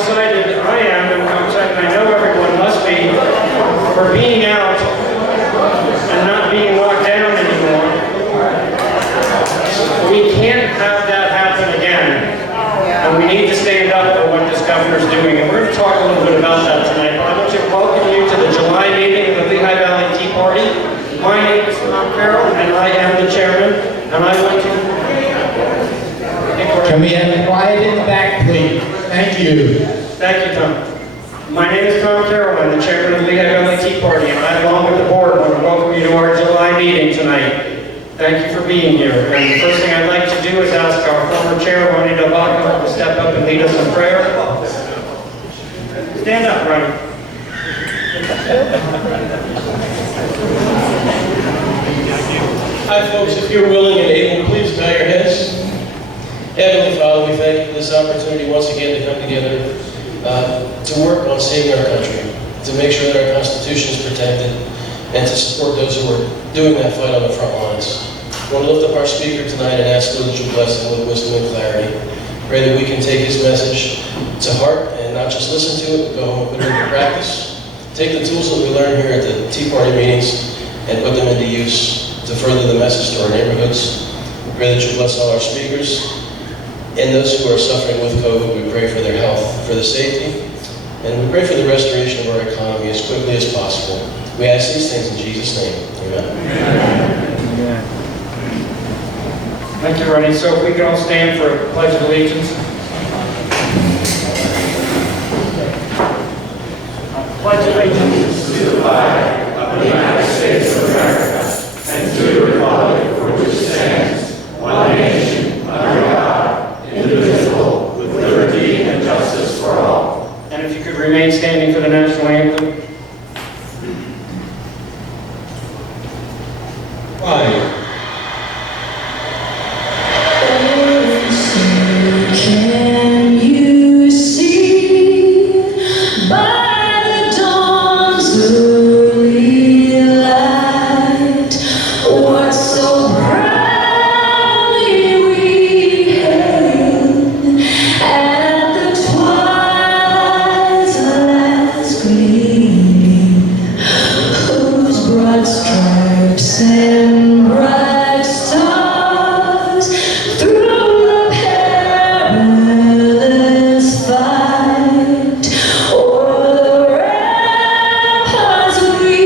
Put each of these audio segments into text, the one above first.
excited I am, and how excited I know everyone must be for being out and not being locked down anymore. We can't have that happen again. And we need to stand up for what this governor's doing. And we're going to talk a little bit about that tonight. But I want to welcome you to the July meeting of the Lehigh Valley Tea Party. My name is Tom Carroll, and I am the chairman. And I want to... Can we have quiet in the back, please? Thank you. Thank you, Tom. My name is Tom Carroll. I'm the chairman of the Lehigh Valley Tea Party, and I, along with the board, want to welcome you to our July meeting tonight. Thank you for being here. And the first thing I'd like to do is ask our former chair, Ronnie Delvaca, to step up and lead us in prayer. Stand up, Ronnie. Hi, folks. If you're willing and able, please bow your heads. Heavenly Father, we thank you for this opportunity once again to come together to work on saving our country, to make sure that our Constitution is protected, and to support those who are doing that fight on the front lines. I want to lift up our speaker tonight and ask Lord that you bless him with wisdom and clarity. Pray that we can take his message to heart and not just listen to it, but go home and put it into practice. Take the tools that we learn here at the Tea Party meetings and put them into use to further the message to our neighborhoods. We pray that you bless all our speakers and those who are suffering with COVID. We pray for their health, for their safety, and we pray for the restoration of our economy as quickly as possible. We ask these things in Jesus' name. Amen. Amen. Thank you, Ronnie. So if we can all stand for a pledge of allegiance. Pledge allegiance to the flag of the United States of America and to the republic for which it stands, one nation, under God, indivisible, with liberty and justice for all. And if you could remain standing for the national anthem. Quiet. Can you see by the dawn's early light what so proudly we hailed at the twilight's last gleaming, whose broad stripes and bright stars through the perilous fight o'er the ramparts we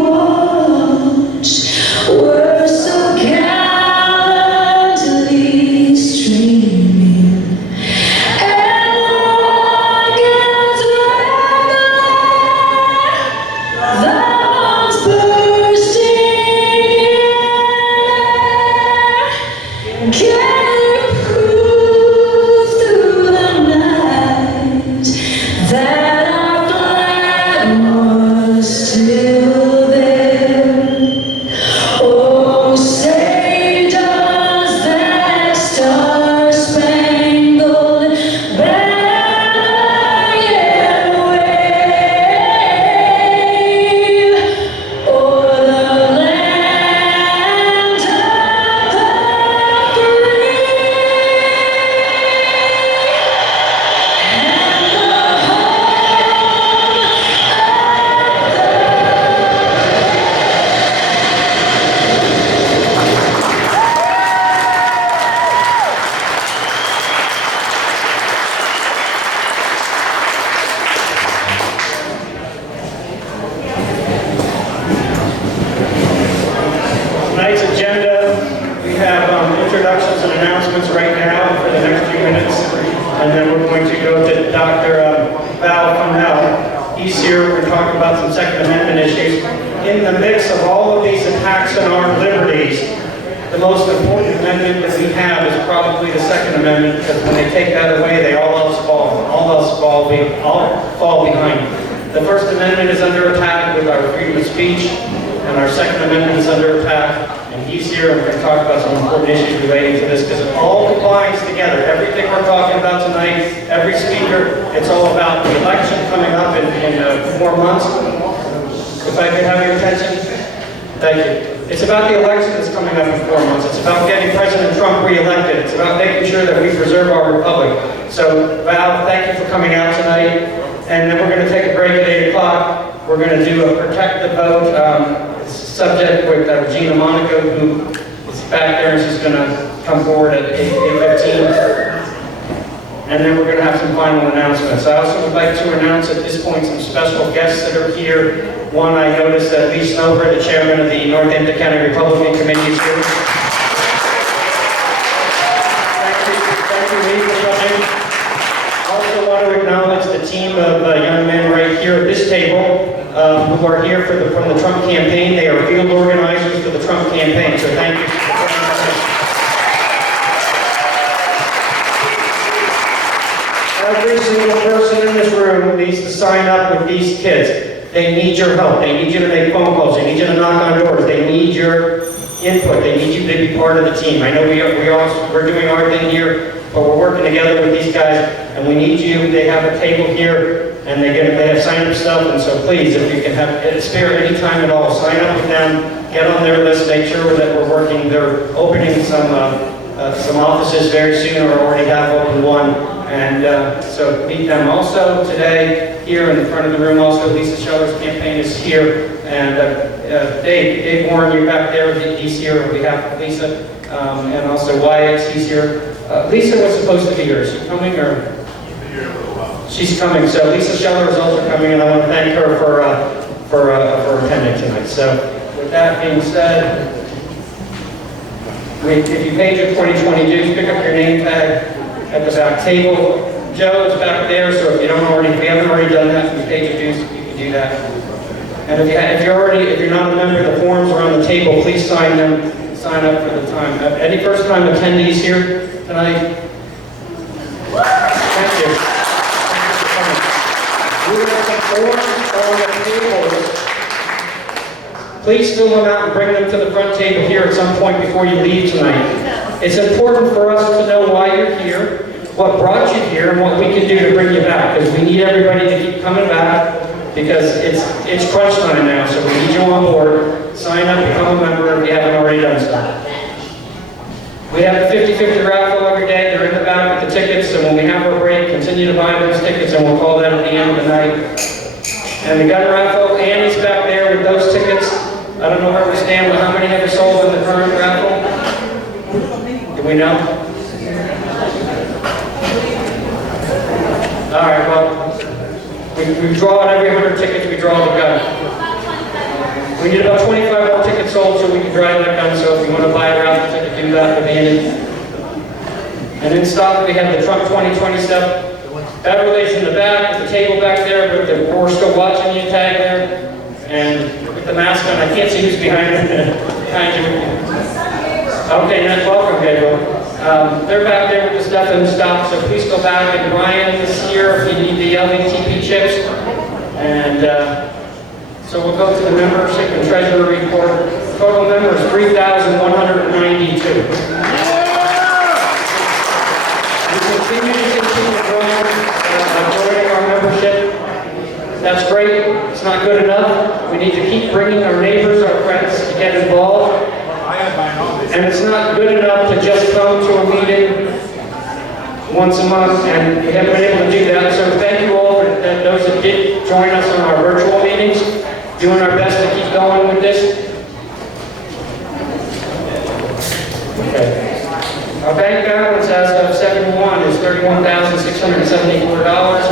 watched were so gallantly streaming, and the rockets regular, the bombs bursting in. Can you prove through the night that our flag was still there? Oh, say does that star-spangled banner yet wave o'er the land of the free and the Tonight's agenda, we have introductions and announcements right now for the next few minutes, and then we're going to go to Dr. Val Connell. He's here. We're talking about some Second Amendment issues. In the mix of all of these attacks on our liberties, the most important amendment that we have is probably the Second Amendment, because when they take that away, they all else fall. All else fall behind. The First Amendment is under attack with our freedom of speech, and our Second Amendment is under attack. And he's here, and we're going to talk about some important issues relating to this, because it all combines together. Everything we're talking about tonight, every speaker, it's all about the election coming up in 4 months. If I could have your attention. Thank you. It's about the election that's coming up in 4 months. It's about getting President Trump reelected. It's about making sure that we preserve our republic. So, Val, thank you for coming out tonight. And then we're going to take a break at 8 o'clock. We're going to do a protect the vote subject with Regina Monaco, who is back there, and she's going to come forward at 8:15. And then we're going to have some final announcements. I also would like to announce at this point some special guests that are here. One, I noticed that Lee Snover, the chairman of the Northampton County Republican Committee, is here. Thank you, Lee, for coming. Also want to acknowledge the team of young men right here at this table who are here from the Trump campaign. They are field organizers for the Trump campaign, so thank you. Every single person in this room needs to sign up with these kids. They need your help. They need you to make phone calls. They need you to knock on doors. They need your input. They need you to be part of the team. I know we're doing our thing here, but we're working together with these guys, and we need you. They have a table here, and they have sign-up stuff, and so please, if you can spare any time at all, sign up with them, get on their list, make sure that we're working. They're opening some offices very soon, or already have opened one. And so meet them also today here in the front of the room. Also, Lisa Scheller's campaign is here. And Dave Warren, you're back there. He's here on behalf of Lisa. And also Wyatt, he's here. Lisa was supposed to be here. Is she coming or? She's coming. So Lisa Scheller is also coming, and I want to thank her for attending tonight. So with that being said, if you paid your 2020 dues, pick up your name tag at the back table. Joe is back there, so if you haven't already done that, if you paid your dues, you can do that. And if you're not a member, the forms are on the table. Please sign them. Sign up for the time. Any first-time attendees here tonight? Thank you. We have some forms on the tables. Please fill them out and bring them to the front table here at some point before you leave tonight. It's important for us to know why you're here, what brought you here, and what we can do to bring you back, because we need everybody to keep coming back, because it's crunch time now, so we need you on board. Sign up, become a member if you haven't already done so. We have the 50-50 raffle every day. They're in the back with the tickets, and when we have our break, continue to buy those tickets, and we'll call that at the end of the night. And the gun raffle, Annie's back there with those tickets. I don't know where we stand, but how many have we sold in the current raffle? Do we know? All right, well, we draw on every 100 tickets, we draw the gun. We need about 25 more tickets sold so we can drive that gun, so if you want to buy a raffle ticket, do that with Annie. And in stock, we have the Trump 2020 stuff. That relates in the back, with the table back there, with the "We're still watching you" tag there, and with the mask on. I can't see who's behind you. Okay, that's welcome, Gabriel. They're back there with the stuff in stock, so please go back. And Ryan is here if you need the LVTP chips. And so we'll go to the membership and treasurer report. Total members 3,192. We continue growing our membership. That's great. It's not good enough. We need to keep bringing our neighbors, our friends to get involved. And it's not good enough to just come to a meeting once a month, and we haven't been able to do that. So thank you all for those that did join us on our virtual meetings, doing our best to keep going with this. Okay. Our bank balance as of 7/1 is $31,674.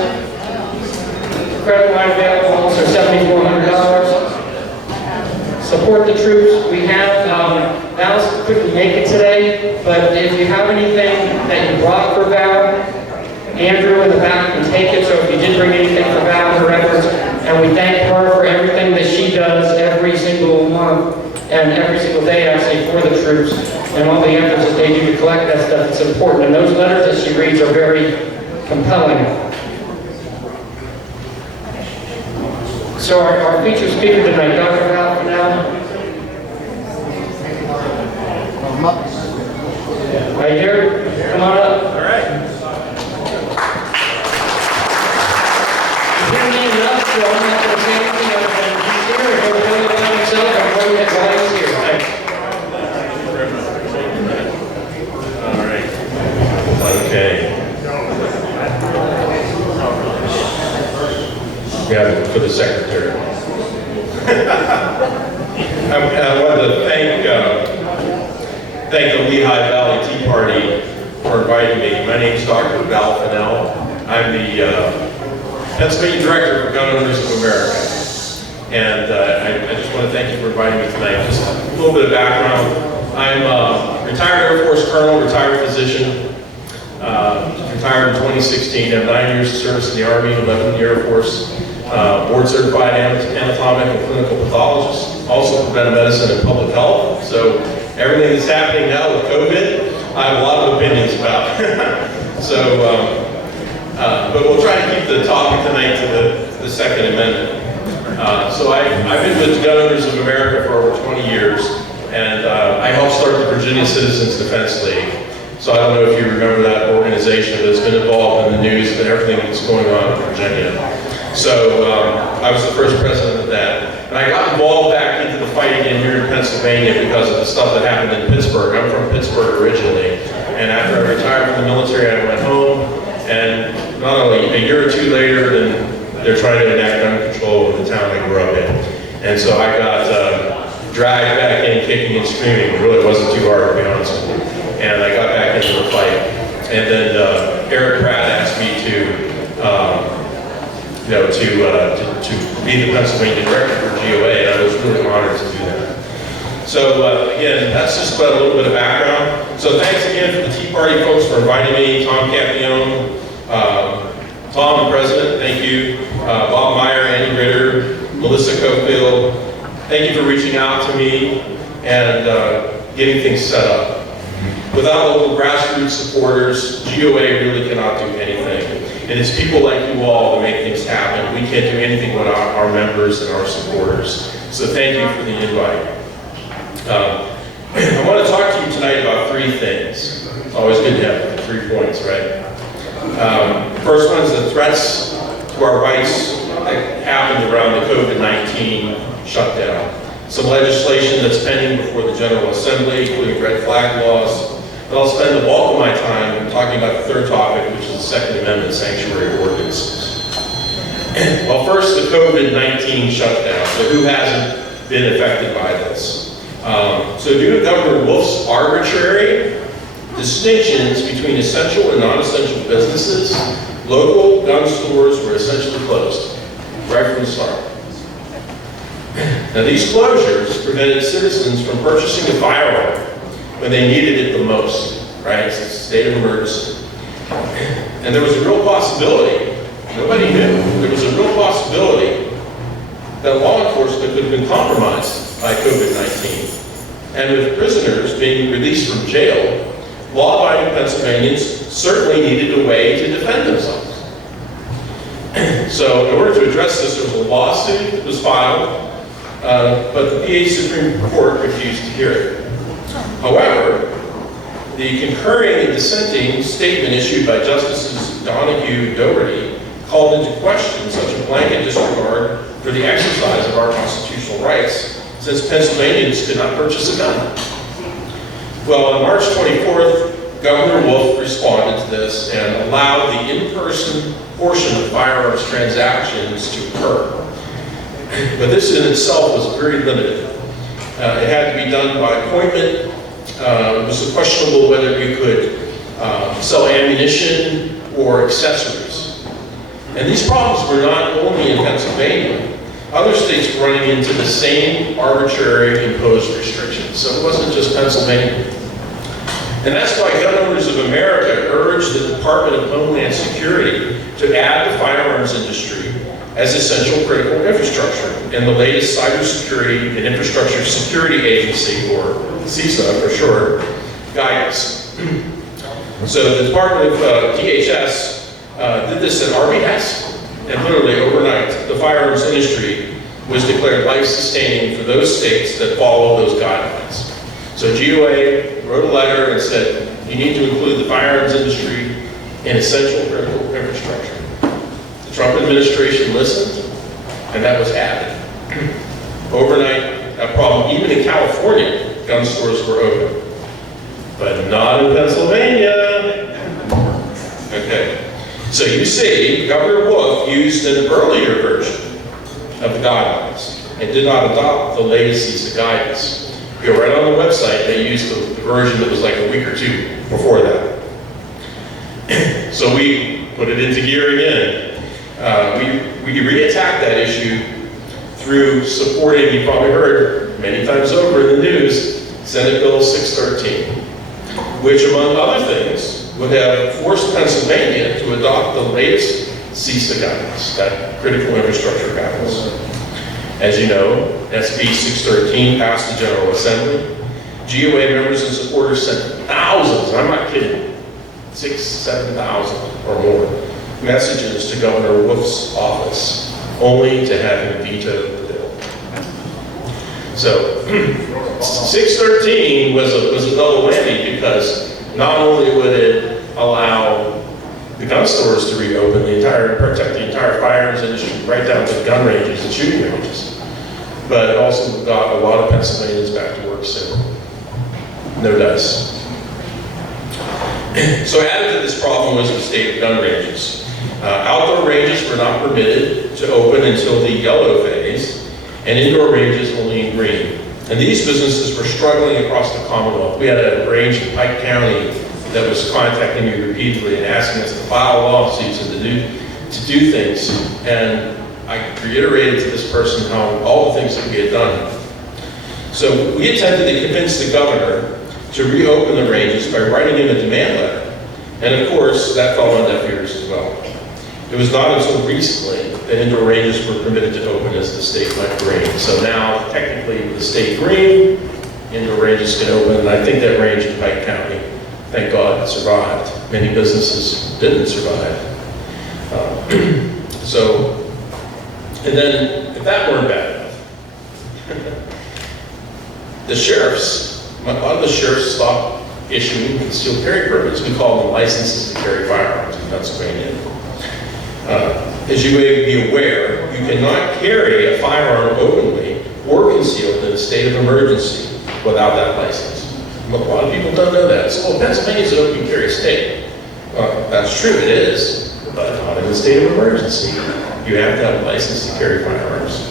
Credit line available also $7,400. Support the troops. We have, Val couldn't make it today, but if you have anything that you brought for Val, Andrew in the back can take it, so if you did bring anything for Val, her efforts, and we thank her for everything that she does every single month, and every single day actually for the troops, and all the efforts that they do to collect that stuff. It's important, and those letters that she reads are very compelling. So our featured speaker tonight, Dr. Val Fennell. Right here, come on up. All right. You didn't need enough, so I'm not going to say anything other than he's here, and he'll tell you about himself and what he's here. Thanks. All right. Okay. Yeah, for the secretary. I wanted to thank the Lehigh Valley Tea Party for inviting me. My name is Dr. Val Fennell. I'm the Pennsylvania Director for Gun Owners of America. And I just want to thank you for inviting me tonight. Just a little bit of background. I'm a retired Air Force Colonel, retired physician. Retired in 2016. I have 9 years of service in the Army, 11 in the Air Force. Board certified anatomic and clinical pathologist. Also preventive medicine and public health. So everything that's happening now with COVID, I have a lot of opinions about. But we'll try to keep the topic tonight to the Second Amendment. So I've been with the Gun Owners of America for over 20 years, and I helped start the Virginia Citizens Defense League. So I don't know if you remember that organization, but it's been involved in the news and everything that's going on in Virginia. So I was the first president of that. And I got involved back into the fight again here in Pennsylvania because of the stuff that happened in Pittsburgh. I'm from Pittsburgh originally. And after I retired from the military, I went home. And not only a year or two later, then they're trying to enact gun control in the town I grew up in. And so I got dragged back in kicking and screaming. It really wasn't too hard, to be honest with you. And I got back into the fight. And then Eric Pratt asked me to be the Pennsylvania Director for GOA, and I was really honored to do that. So again, that's just about a little bit of background. So thanks again for the Tea Party folks for inviting me, Tom Campione, Tom, the President, thank you, Bob Meyer, Andy Ritter, Melissa Cofield. Thank you for reaching out to me and getting things set up. Without local grassroots supporters, GOA really cannot do anything. And it's people like you all that make things happen. We can't do anything without our members and our supporters. So thank you for the invite. I want to talk to you tonight about three things. It's always good to have 3 points, right? First one is the threats to our rights that happened around the COVID-19 shutdown. Some legislation that's pending before the General Assembly, including red flag laws. And I'll spend the bulk of my time talking about the third topic, which is the Second Amendment sanctuary ordinances. Well, first, the COVID-19 shutdown. So who hasn't been affected by this? So due to Governor Wolf's arbitrary distinctions between essential and non-essential businesses, local gun stores were essentially closed right from the start. Now these closures prevented citizens from purchasing a firearm when they needed it the most, right? It's a state of emergency. And there was a real possibility, nobody knew, there was a real possibility that law enforcement could have been compromised by COVID-19. And with prisoners being released from jail, law-abiding Pennsylvanians certainly needed a way to defend themselves. So in order to address this, there was a lawsuit that was filed, but the PA Supreme Court refused to hear it. However, the concurring and dissenting statement issued by Justices Donahue Doherty called into question such a blanket disregard for the exercise of our constitutional rights, since Pennsylvanians could not purchase a gun. Well, on March 24th, Governor Wolf responded to this and allowed the in-person portion of firearms transactions to occur. But this in itself was very limited. It had to be done by appointment. It was questionable whether you could sell ammunition or accessories. And these problems were not only in Pennsylvania. Other states were running into the same arbitrary imposed restrictions. So it wasn't just Pennsylvania. And that's why Gun Owners of America urged the Department of Homeland Security to add the firearms industry as essential critical infrastructure in the latest Cybersecurity and Infrastructure Security Agency, or CISA for short, guidance. So the Department of DHS did this at our behest, and literally overnight, the firearms industry was declared life-sustaining for those states that follow those guidelines. So GOA wrote a letter and said, you need to include the firearms industry in essential critical infrastructure. The Trump administration listened, and that was added. Overnight, that problem, even in California, gun stores were open, but not in Pennsylvania. Okay, So you see, Governor Wolf used an earlier version of the guidelines and did not adopt the latest CISA guidance. If you go right on the website, they used the version that was like a week or two before that. So we put it into gear again. We re-attacked that issue through supporting, you probably heard many times over in the news, Senate Bill 613, which among other things would have forced Pennsylvania to adopt the latest CISA guidance, that critical infrastructure guidance. As you know, SB 613 passed the General Assembly. GOA members and supporters sent thousands, I'm not kidding, 6,000, 7,000 or more, messages to Governor Wolf's office, only to have him veto the bill. So, 613 was a double whammy because not only would it allow the gun stores to reopen protect the entire firearms industry right down to gun ranges and shooting ranges, but it also got a lot of Pennsylvanians back to work soon. No dice. So added to this problem was the state of gun ranges. Outdoor ranges were not permitted to open until the yellow phase, and indoor ranges only in green. And these businesses were struggling across the Commonwealth. We had a range in Pike County that was contacting me repeatedly and asking us to file lawsuits and to do things. And I reiterated to this person how all the things that we had done. So we attempted to convince the governor to reopen the ranges by writing in a demand letter. And of course, that fell on deaf ears as well. It was not until recently that indoor ranges were permitted to open as the state went green. So now, technically, with the state green, indoor ranges can open, and I think that range in Pike County, thank God, survived. Many businesses didn't survive. And then, if that weren't bad enough, the sheriffs, a lot of the sheriffs stopped issuing concealed carry permits. We call them licenses to carry firearms in Pennsylvania. As you may be aware, you cannot carry a firearm openly or concealed in a state of emergency without that license. A lot of people don't know that. So, Pennsylvania is an open carry state. That's true, it is, but not in a state of emergency. You have to have a license to carry firearms.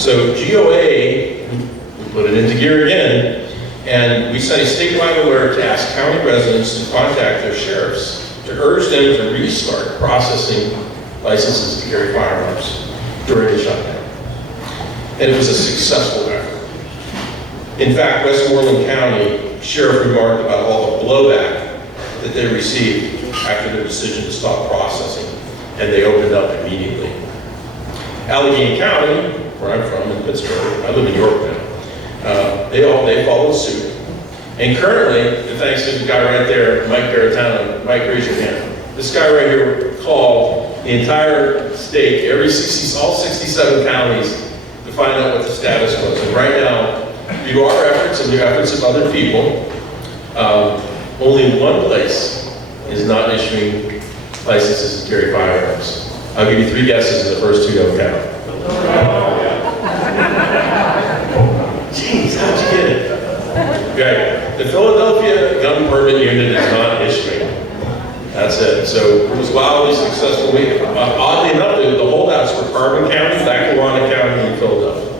So GOA, we put it into gear again, and we sent a statewide alert to ask county residents to contact their sheriffs to urge them to restart processing licenses to carry firearms during the shutdown. And it was a successful effort. In fact, Westmoreland County Sheriff remarked about all the blowback that they received after their decision to stop processing, and they opened up immediately. Allegheny County, where I'm from in Pittsburgh, I live in York now, they followed suit. And currently, and thanks to the guy right there, Mike Garatano, Mike, raise your hand. This guy right here called the entire state, all 67 counties, to find out what the status was. And right now, through our efforts and the efforts of other people, only one place is not issuing licenses to carry firearms. I'll give you 3 guesses, and the first 2 don't count. Jeez, how'd you get it? Okay, the Philadelphia Gun Permit Unit is not issuing. That's it. So it was wildly successful. Oddly enough, the holdouts were Carbon County, Lackawanna County, and Philadelphia.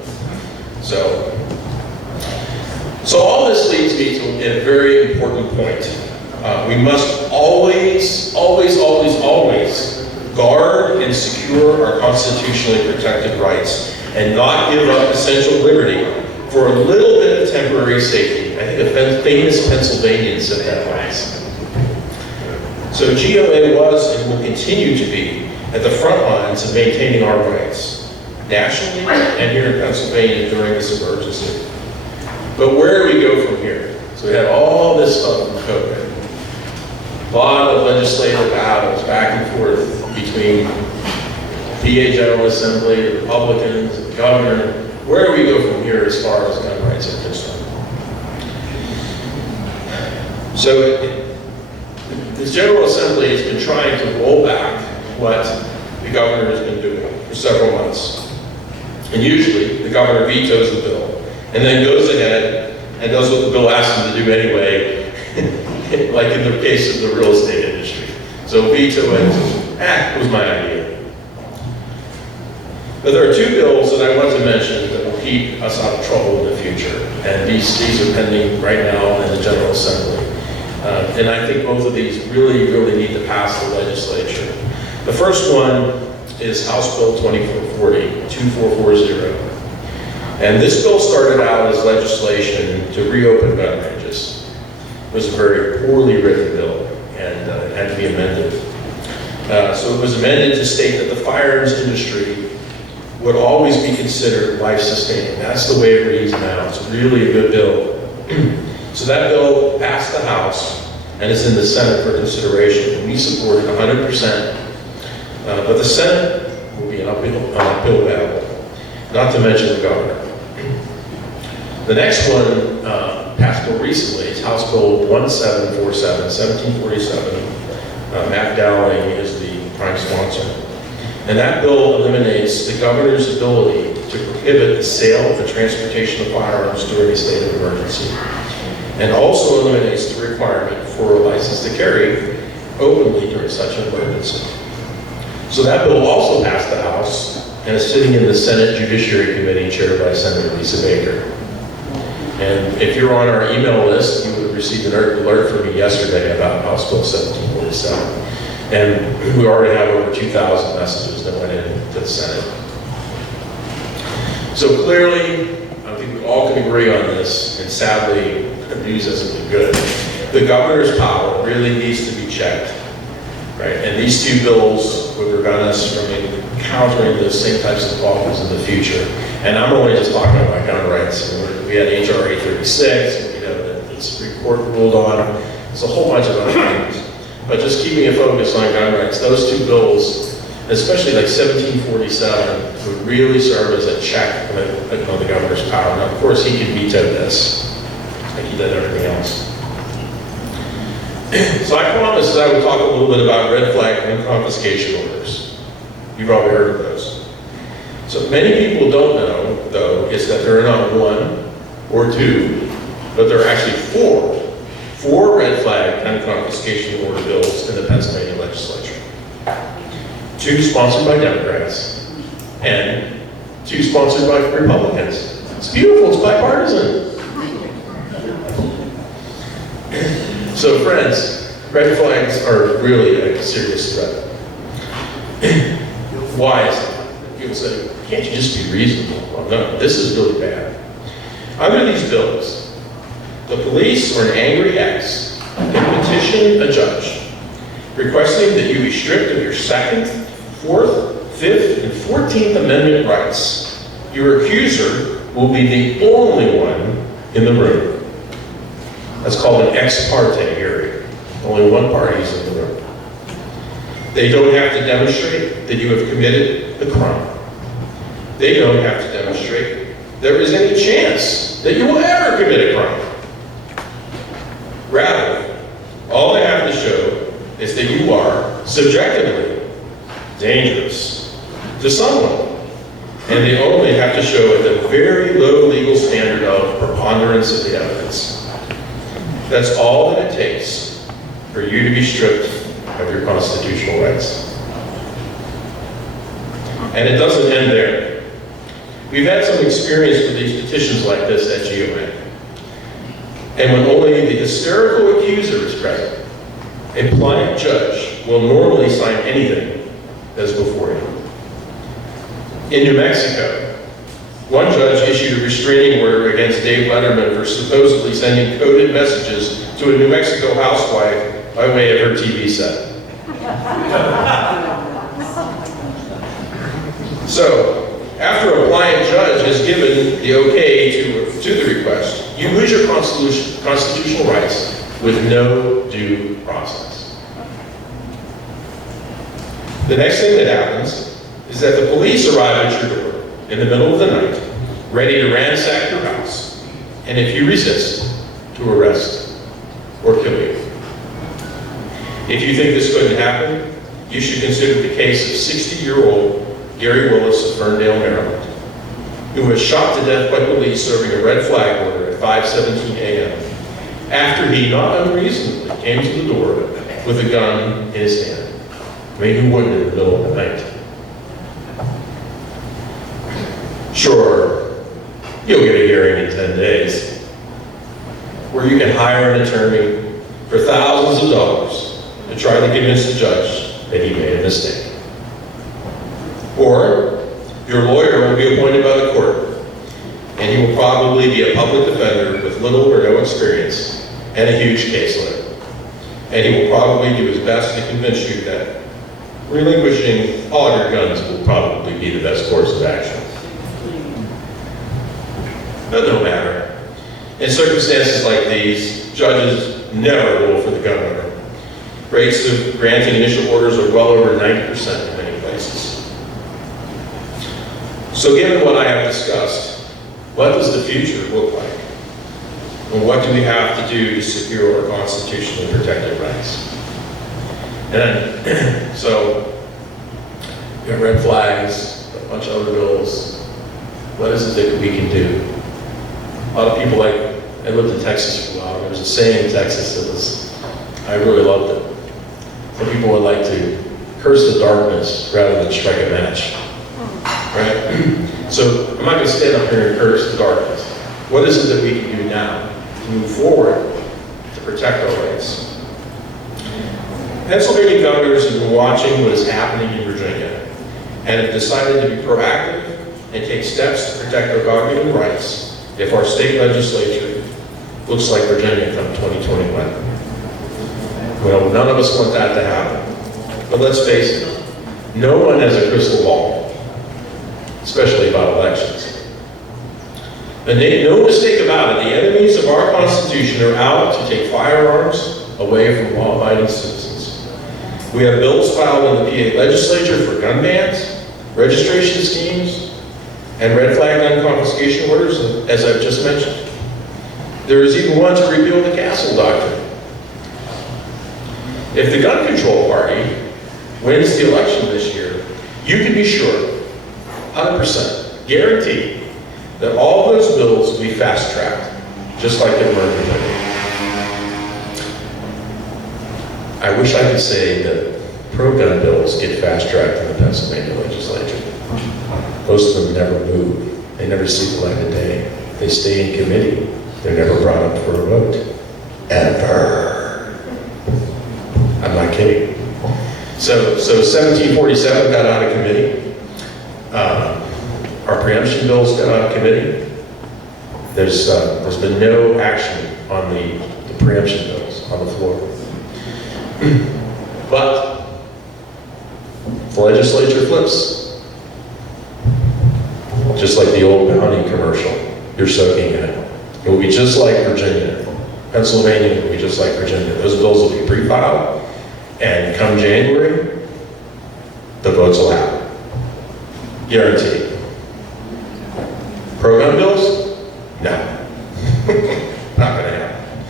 So all this leads me to a very important point. We must always, always, always, always guard and secure our constitutionally protected rights and not give up essential liberty for a little bit of temporary safety. I think a famous Pennsylvanian said that last. So GOA was and will continue to be at the front lines of maintaining our rights, nationally and here in Pennsylvania during this emergency. But where do we go from here? So we had all this stuff from COVID. A lot of legislative battles back and forth between PA General Assembly, the Republicans, the governor. Where do we go from here as far as gun rights are concerned? So the General Assembly has been trying to roll back what the governor has been doing for several months. And usually the governor vetoes the bill and then goes ahead and does what the bill asks him to do anyway, like in the case of the real estate industry. So veto it, it was my idea. But there are two bills that I want to mention that will keep us out of trouble in the future. And these are pending right now in the General Assembly. And I think both of these really need to pass the legislature. The first one is House Bill 2440. And this bill started out as legislation to reopen gun ranges. It was a very poorly written bill and had to be amended. So it was amended to state that the firearms industry would always be considered life-sustaining. That's the way it reads now. It's really a good bill. So that bill passed the House and is in the Senate for consideration. And we support it 100%. But the Senate will be an uphill battle, not to mention the governor. The next one passed more recently. It's House Bill 1747. Matt Dowling is the prime sponsor. And that bill eliminates the governor's ability to prohibit the sale of the transportation of firearms during a state of emergency. And also eliminates the requirement for a license to carry openly during such an emergency. So that bill also passed the House and is sitting in the Senate Judiciary Committee chaired by Senator Lisa Baker. And if you're on our email list, you would have received an alert from me yesterday about House Bill 1747. And we already have over 2,000 messages that went into the Senate. So clearly, I think we all can agree on this, and sadly, the news hasn't been good. The governor's power really needs to be checked, right? And these two bills would prevent us from encountering those same types of problems in the future. And I'm only just talking about gun rights. We had H.R. 836, you know, that the Supreme Court ruled on. It's a whole bunch of other things. But just keeping a focus on gun rights, those two bills, especially like 1747, would really serve as a check on the governor's power. Now, of course, he can veto this, like he did everything else. So I promised that I would talk a little bit about red flag and confiscation orders. You've probably heard of those. So many people don't know, though, is that there are not one or two, but there are actually four red flag and confiscation order bills in the Pennsylvania legislature. 2 sponsored by Democrats and 2 sponsored by Republicans. It's beautiful, it's bipartisan. So friends, red flags are really a serious threat. Why is it? People say, can't you just be reasonable? Well, no, this is really bad. Under these bills, the police or an angry ex can petition a judge requesting that you be stripped of your 2nd, 4th, 5th, and 14th Amendment rights. Your accuser will be the only one in the room. That's called an ex parte hearing. Only one party is in the room. They don't have to demonstrate that you have committed the crime. They don't have to demonstrate there is any chance that you will ever commit a crime. Rather, all they have to show is that you are subjectively dangerous to someone. And they only have to show at the very low legal standard of preponderance of the evidence. That's all that it takes for you to be stripped of your constitutional rights. And it doesn't end there. We've had some experience with these petitions like this at GOA. And when only the hysterical accuser is present, a pliant judge will normally sign anything that's before him. In New Mexico, one judge issued a restraining order against Dave Letterman for supposedly sending coded messages to a New Mexico housewife by way of her TV set. So, after a pliant judge has given the okay to the request, you lose your constitutional rights with no due process. The next thing that happens is that the police arrive at your door in the middle of the night, ready to ransack your house, and if you resist, to arrest or kill you. If you think this couldn't happen, you should consider the case of 60-year-old Gary Willis of Ferndale, Maryland, who was shot to death by police serving a red flag order at 5:17 a.m. after he not unreasonably came to the door with a gun in his hand. I mean, who wouldn't in the middle of the night? Sure, you'll get a hearing in 10 days, where you can hire an attorney for thousands of dollars to try to convince the judge that he made a mistake. Or your lawyer will be appointed by the court, and he will probably be a public defender with little or no experience and a huge caseload. And he will probably do his best to convince you that relinquishing all your guns will probably be the best course of action. But no matter. In circumstances like these, judges never rule for the gun owner. Rates of granting initial orders are well over 90% in many places. So given what I have discussed, what does the future look like? And what do we have to do to secure our constitutionally protected rights? And so, we have red flags, a bunch of other bills. What is it that we can do? A lot of people, I lived in Texas for a while. There was a saying in Texas that was, I really loved it. Some people would like to curse the darkness rather than strike a match. Right? So I'm not going to stand up here and curse the darkness. What is it that we can do now to move forward to protect our rights? Pennsylvania governors have been watching what is happening in Virginia and have decided to be proactive and take steps to protect our God-given rights if our state legislature looks like Virginia come 2021. Well, none of us want that to happen. But let's face it, no one has a crystal ball, especially about elections. And no mistake about it, the enemies of our Constitution are out to take firearms away from law-abiding citizens. We have bills filed in the PA legislature for gun bans, registration schemes, and red flag gun confiscation orders, as I've just mentioned. There is even one to repeal the Castle Doctrine. If the gun control party wins the election this year, you can be sure, 100%, guaranteed, that all those bills will be fast-tracked, just like they were in Virginia. I wish I could say that pro-gun bills get fast-tracked in the Pennsylvania legislature. Most of them never move. They never see the light of day. They stay in committee. They're never brought up for a vote. Ever. I'm not kidding. So 1747 got out of committee. Our preemption bills got out of committee. There's been no action on the preemption bills on the floor. But the legislature flips. Just like the old bounty commercial, you're soaking in it. It will be just like Virginia. Pennsylvania will be just like Virginia. Those bills will be pre-filed, and come January, the votes will happen. Guaranteed. Pro-gun bills? No. Not going to happen.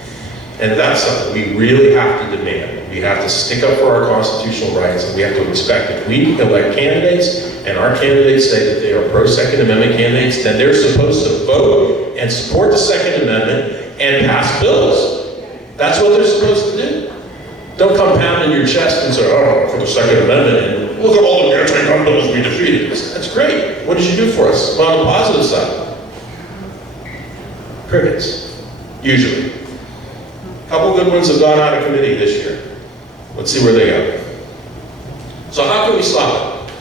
And that's something we really have to demand. We have to stick up for our constitutional rights, and we have to expect if we elect candidates, and our candidates say that they are pro-Second Amendment candidates, then they're supposed to vote and support the Second Amendment and pass bills. That's what they're supposed to do. Don't come pounding your chest and say, oh, for the Second Amendment, and look at all the anti-gun bills we defeated. That's great. What did you do for us? Well, on the positive side, crickets, usually. A couple good ones have gone out of committee this year. Let's see where they go. So how can we stop it?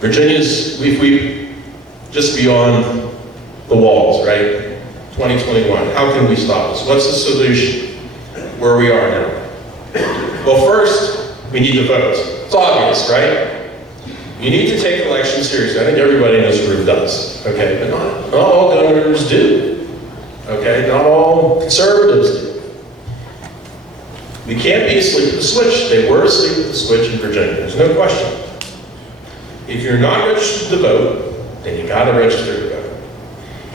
Virginia's, we just beyond the walls, right? 2021, how can we stop this? What's the solution where we are now? Well, first, we need to vote. It's obvious, right? You need to take elections seriously. I think everybody in this room does, okay? But not all governors do, okay? Not all conservatives do. We can't be asleep at the switch. They were asleep at the switch in Virginia. There's no question. If you're not registered to vote, then you got to register to vote.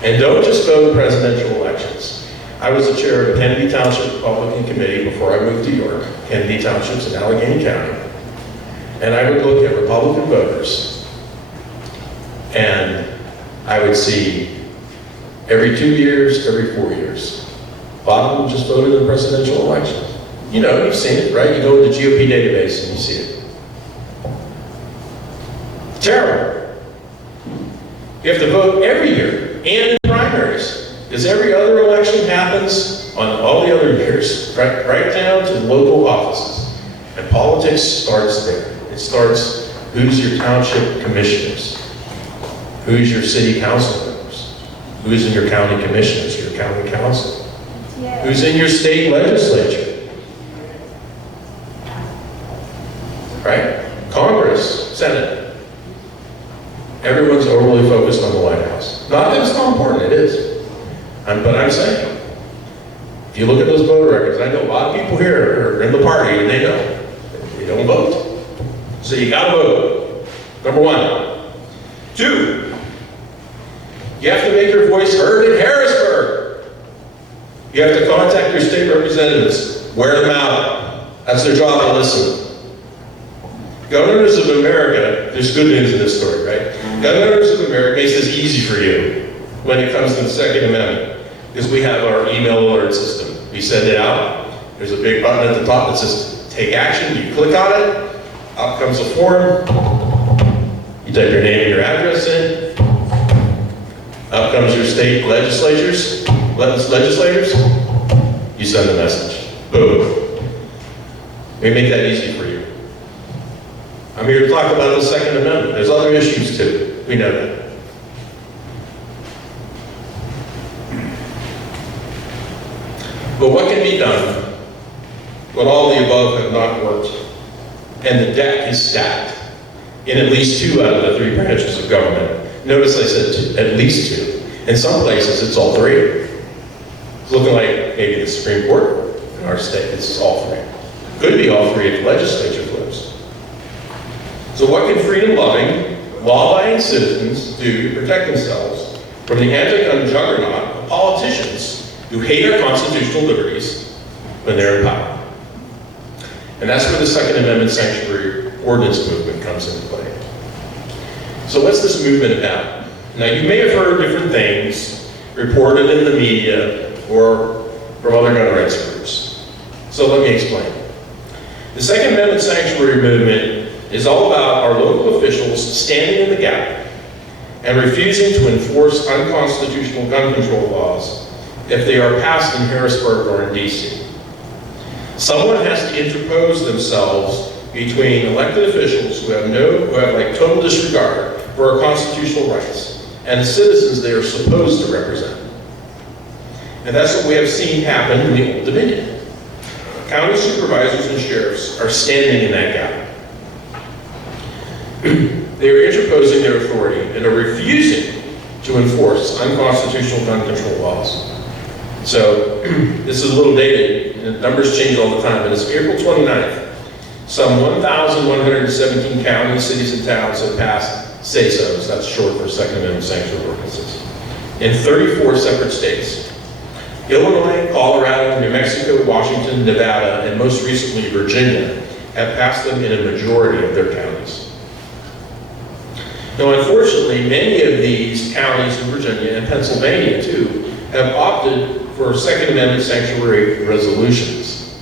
And don't just vote presidential elections. I was the chair of the Kennedy Township Republican Committee before I moved to York. Kennedy Township's in Allegheny County. And I would look at Republican voters, and I would see every 2 years, every 4 years, a lot of them just voted in presidential elections. You know, you've seen it, right? You go to the GOP database and you see it. Terrible. You have to vote every year and in primaries, because every other election happens on all the other years, right down to the local offices. And politics starts there. It starts, who's your township commissioners? Who's your city council members? Who's in your county commissioners, your county council? Who's in your state legislature? Right? Congress, Senate. Everyone's overly focused on the White House. Not that it's not important, it is. But I'm saying, if you look at those voter records, I know a lot of people here are in the party and they know they don't vote. So you gotta vote. Number one. Two, you have to make your voice heard in Harrisburg. You have to contact your state representatives, wear them out. That's their job to listen. Governors of America, there's good news in this story, right? Governors of America makes this easy for you when it comes to the Second Amendment, because we have our email alert system. We send it out. There's a big button at the top that says, take action. You click on it, out comes a form. You type your name and your address in. Out comes your state legislators. You send a message. Boom. We make that easy for you. I'm here to talk about the Second Amendment. There's other issues too. We know that. But what can be done when all the above have not worked and the deck is stacked in at least 2 out of the 3 branches of government? Notice I said at least 2. In some places, it's all 3. It's looking like maybe the Supreme Court in our state, it's all 3. Could be all 3 if the legislature flips. So what can freedom-loving, law-abiding citizens do to protect themselves from the anti-gun juggernaut of politicians who hate our constitutional liberties when they're in power? And that's where the Second Amendment sanctuary ordinance movement comes into play. So what's this movement about? Now, you may have heard different things reported in the media or from other gun rights groups. So let me explain. The Second Amendment sanctuary movement is all about our local officials standing in the gap and refusing to enforce unconstitutional gun control laws if they are passed in Harrisburg or in DC. Someone has to interpose themselves between elected officials who have like total disregard for our constitutional rights and the citizens they are supposed to represent. And that's what we have seen happen in the Old Dominion. County supervisors and sheriffs are standing in that gap. They are interposing their authority and are refusing to enforce unconstitutional gun control laws. So, this is a little dated, and the numbers change all the time, but it's April 29th. Some 1,117 counties, cities, and towns have passed say-sos, that's short for Second Amendment sanctuary ordinances, in 34 separate states. Illinois, Colorado, New Mexico, Washington, Nevada, and most recently Virginia have passed them in a majority of their counties. Now, unfortunately, many of these counties in Virginia and Pennsylvania, too, have opted for Second Amendment sanctuary resolutions.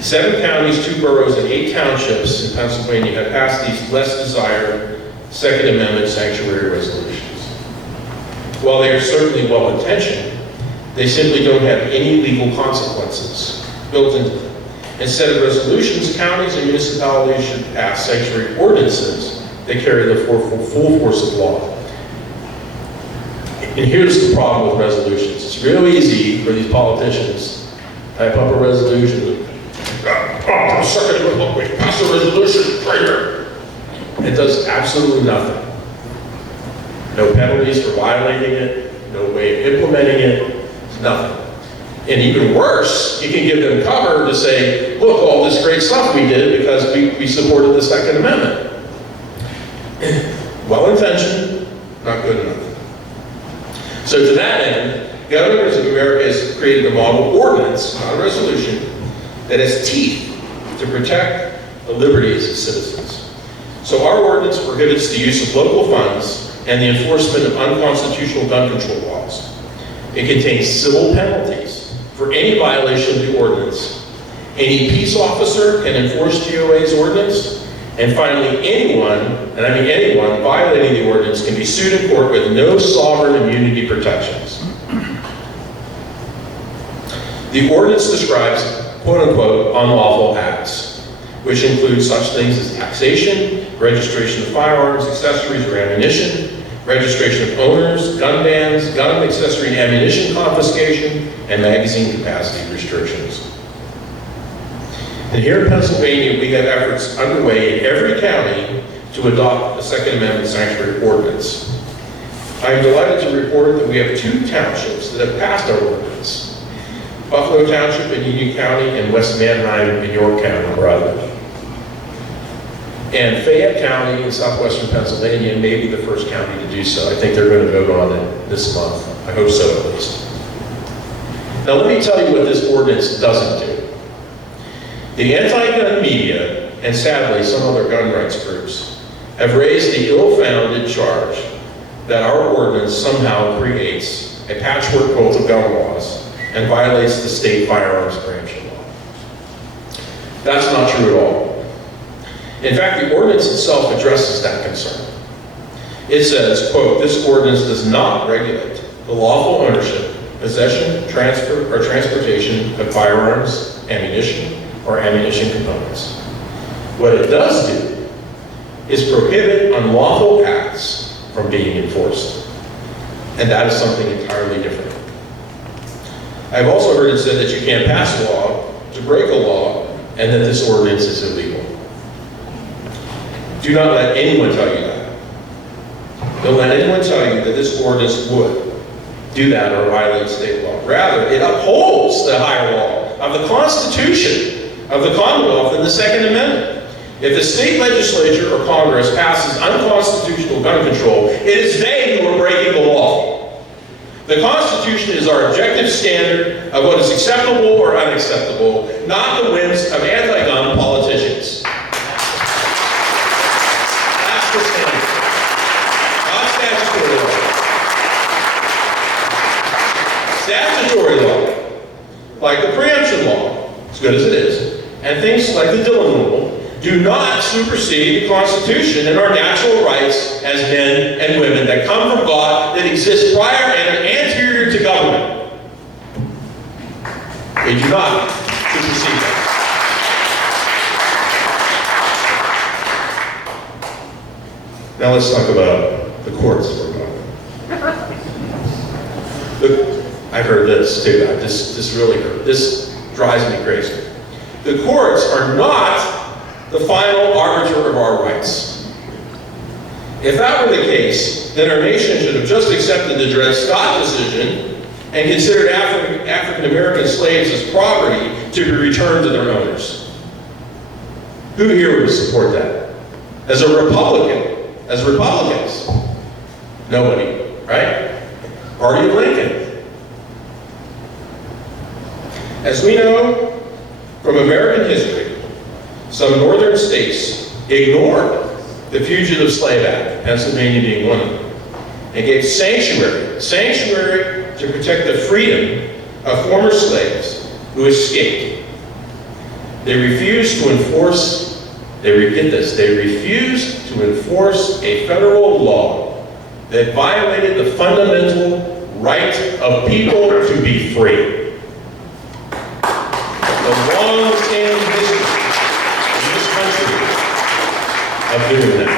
7 counties, 2 boroughs, and 8 townships in Pennsylvania have passed these less desired Second Amendment sanctuary resolutions. While they are certainly well-intentioned, they simply don't have any legal consequences built into them. Instead of resolutions, counties and municipalities should pass sanctuary ordinances that carry the full force of law. And here's the problem with resolutions. It's real easy for these politicians to type up a resolution. We pass a resolution, traitor. It does absolutely nothing. No penalties for violating it, no way of implementing it, nothing. And even worse, you can give them cover to say, look, all this great stuff we did because we supported the Second Amendment. Well-intentioned, not good enough. So to that end, Governors of America has created a model ordinance, not a resolution, that has teeth to protect the liberties of citizens. So our ordinance prohibits the use of local funds and the enforcement of unconstitutional gun control laws. It contains civil penalties for for any violation of the ordinance. Any peace officer can enforce GOA's ordinance. And finally, anyone, and I mean anyone, violating the ordinance can be sued in court with no sovereign immunity protections. The ordinance describes, quote-unquote, unlawful acts, which include such things as taxation, registration of firearms, accessories, or ammunition, registration of owners, gun bans, gun, accessory, and ammunition confiscation, and magazine capacity restrictions. And here in Pennsylvania, we have efforts underway in every county to adopt a Second Amendment sanctuary ordinance. I am delighted to report that we have 2 townships that have passed our ordinance. Buffalo Township in Union County and West Manheim in York County, where I live. And Fayette County in southwestern Pennsylvania may be the first county to do so. I think they're going to vote on it this month. I hope so, at least. Now let me tell you what this ordinance doesn't do. The anti-gun media, and sadly some other gun rights groups, have raised the ill-founded charge that our ordinance somehow creates a patchwork quilt of gun laws and violates the state firearms preemption law. That's not true at all. In fact, the ordinance itself addresses that concern. It says, quote, this ordinance does not regulate the lawful ownership, possession, transfer, or transportation of firearms, ammunition, or ammunition components. What it does do is prohibit unlawful acts from being enforced. And that is something entirely different. I've also heard it said that you can't pass a law to break a law and that this ordinance is illegal. Do not let anyone tell you that. Don't let anyone tell you that this ordinance would do that or violate state law. Rather, it upholds the higher law of the Constitution of the Commonwealth and the Second Amendment. If the state legislature or Congress passes unconstitutional gun control, it is they who are breaking the law. The Constitution is our objective standard of what is acceptable or unacceptable, not the whims of anti-gun politicians. That's the standard, not statutory law. Statutory law, like the preemption law, as good as it is, and things like the Dillon Rule, do not supersede the Constitution and our natural rights as men and women that come from God, that exist prior and are anterior to government. They do not supersede them. Now let's talk about the courts for a moment. I've heard this too. This drives me crazy. The courts are not the final arbiter of our rights. If that were the case, then our nation should have just accepted the Dred Scott decision and considered African American slaves as property to be returned to their owners. Who here would support that? As a Republican, as Republicans? Nobody, right? Party of Lincoln. As we know from American history, some northern states ignored the Fugitive Slave Act, Pennsylvania being one of them, and gave sanctuary to protect the freedom of former slaves who escaped. They refused to enforce, they refused to enforce a federal law that violated the fundamental right of people to be free. The long-standing history of doing that.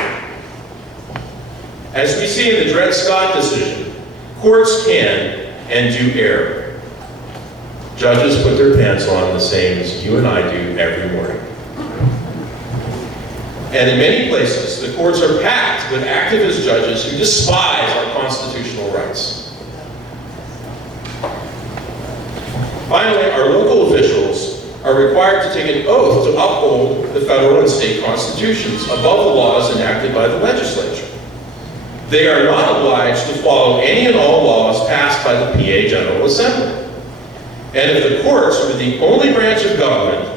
As we see in the Dred Scott decision, courts can and do err. Judges put their pants on the same as you and I do every morning. And in many places, the courts are packed with activist judges who despise our constitutional rights. Finally, our local officials are required to take an oath to uphold the federal and state constitutions above the laws enacted by the legislature. They are not obliged to follow any and all laws passed by the PA General Assembly. And if the courts were the only branch of government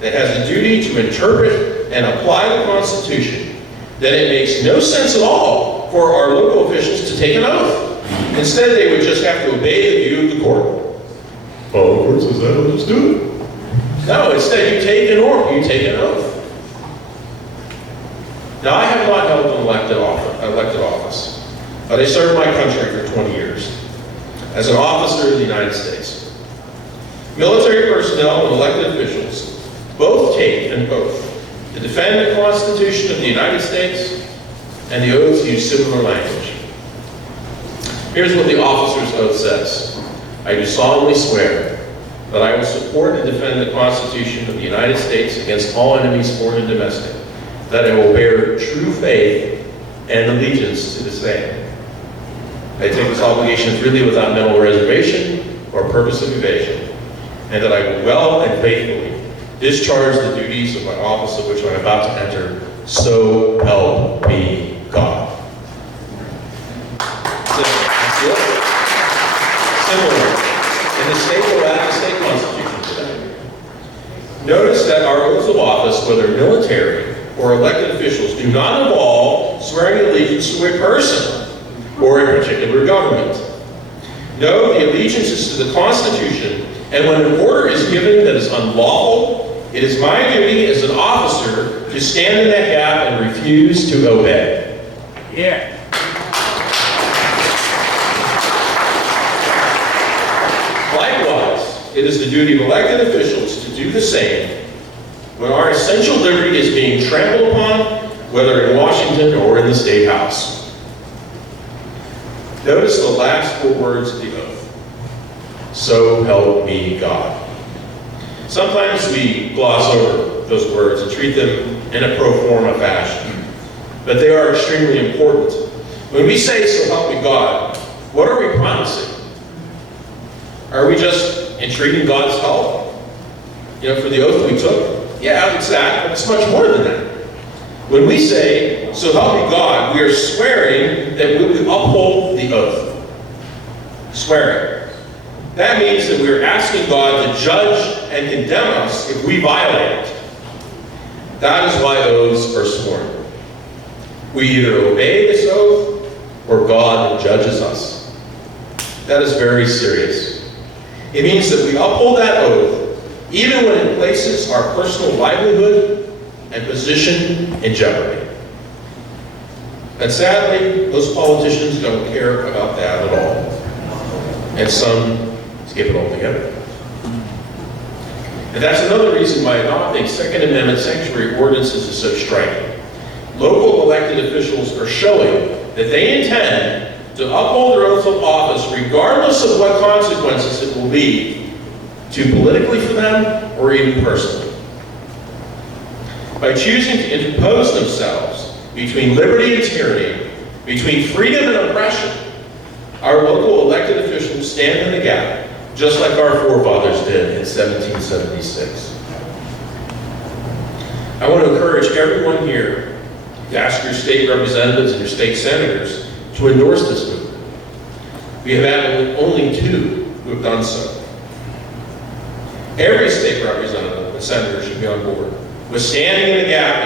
that has a duty to interpret and apply the Constitution, then it makes no sense at all for our local officials to take an oath. Instead, they would just have to obey the view of the court. Well, the court says that, let's do it. No, instead you take an oath. Now, I have not held an elected office, but I served my country for 20 years as an officer of the United States. Military personnel and elected officials both take an oath to defend the Constitution of the United States, and the oaths use similar language. Here's what the officer's oath says. I do solemnly swear that I will support and defend the Constitution of the United States against all enemies, foreign and domestic, that I will bear true faith and allegiance to the same. I take this obligation freely without mental reservation or purpose of evasion, and that I will well and faithfully discharge the duties of my office of which I am about to enter, so help me God. Similar, in the state constitution today, notice that our oaths of office, whether military or elected officials, do not involve swearing allegiance to a person or a particular government. No, the allegiance is to the Constitution, and when an order is given that is unlawful, it is my duty as an officer to stand in that gap and refuse to obey. Yeah. Likewise, it is the duty of elected officials to do the same when our essential liberty is being trampled upon, whether in Washington or in the State House. Notice the last 4 words of the oath. So help me God. Sometimes we gloss over those words and treat them in a pro forma fashion, but they are extremely important. When we say, so help me God, what are we promising? Are we just entreating God's help? For the oath we took? Yeah, it's that, but it's much more than that. When we say, so help me God, we are swearing that we will uphold the oath. Swearing. That means that we are asking God to judge and condemn us if we violate it. That is why oaths are sworn. We either obey this oath or God judges us. That is very serious. It means that we uphold that oath even when it places our personal livelihood and position in jeopardy. And sadly, those politicians don't care about that at all. And some skip it altogether. And that's another reason why adopting Second Amendment sanctuary ordinances is so striking. Local elected officials are showing that they intend to uphold their oath of office regardless of what consequences it will be to politically for them or even personally. By choosing to interpose themselves between liberty and tyranny, between freedom and oppression, our local elected officials stand in the gap, just like our forefathers did in 1776. I want to encourage everyone here to ask your state representatives and your state senators to endorse this movement. We have had only 2 who have done so. Every state representative and senator should be on board with standing in the gap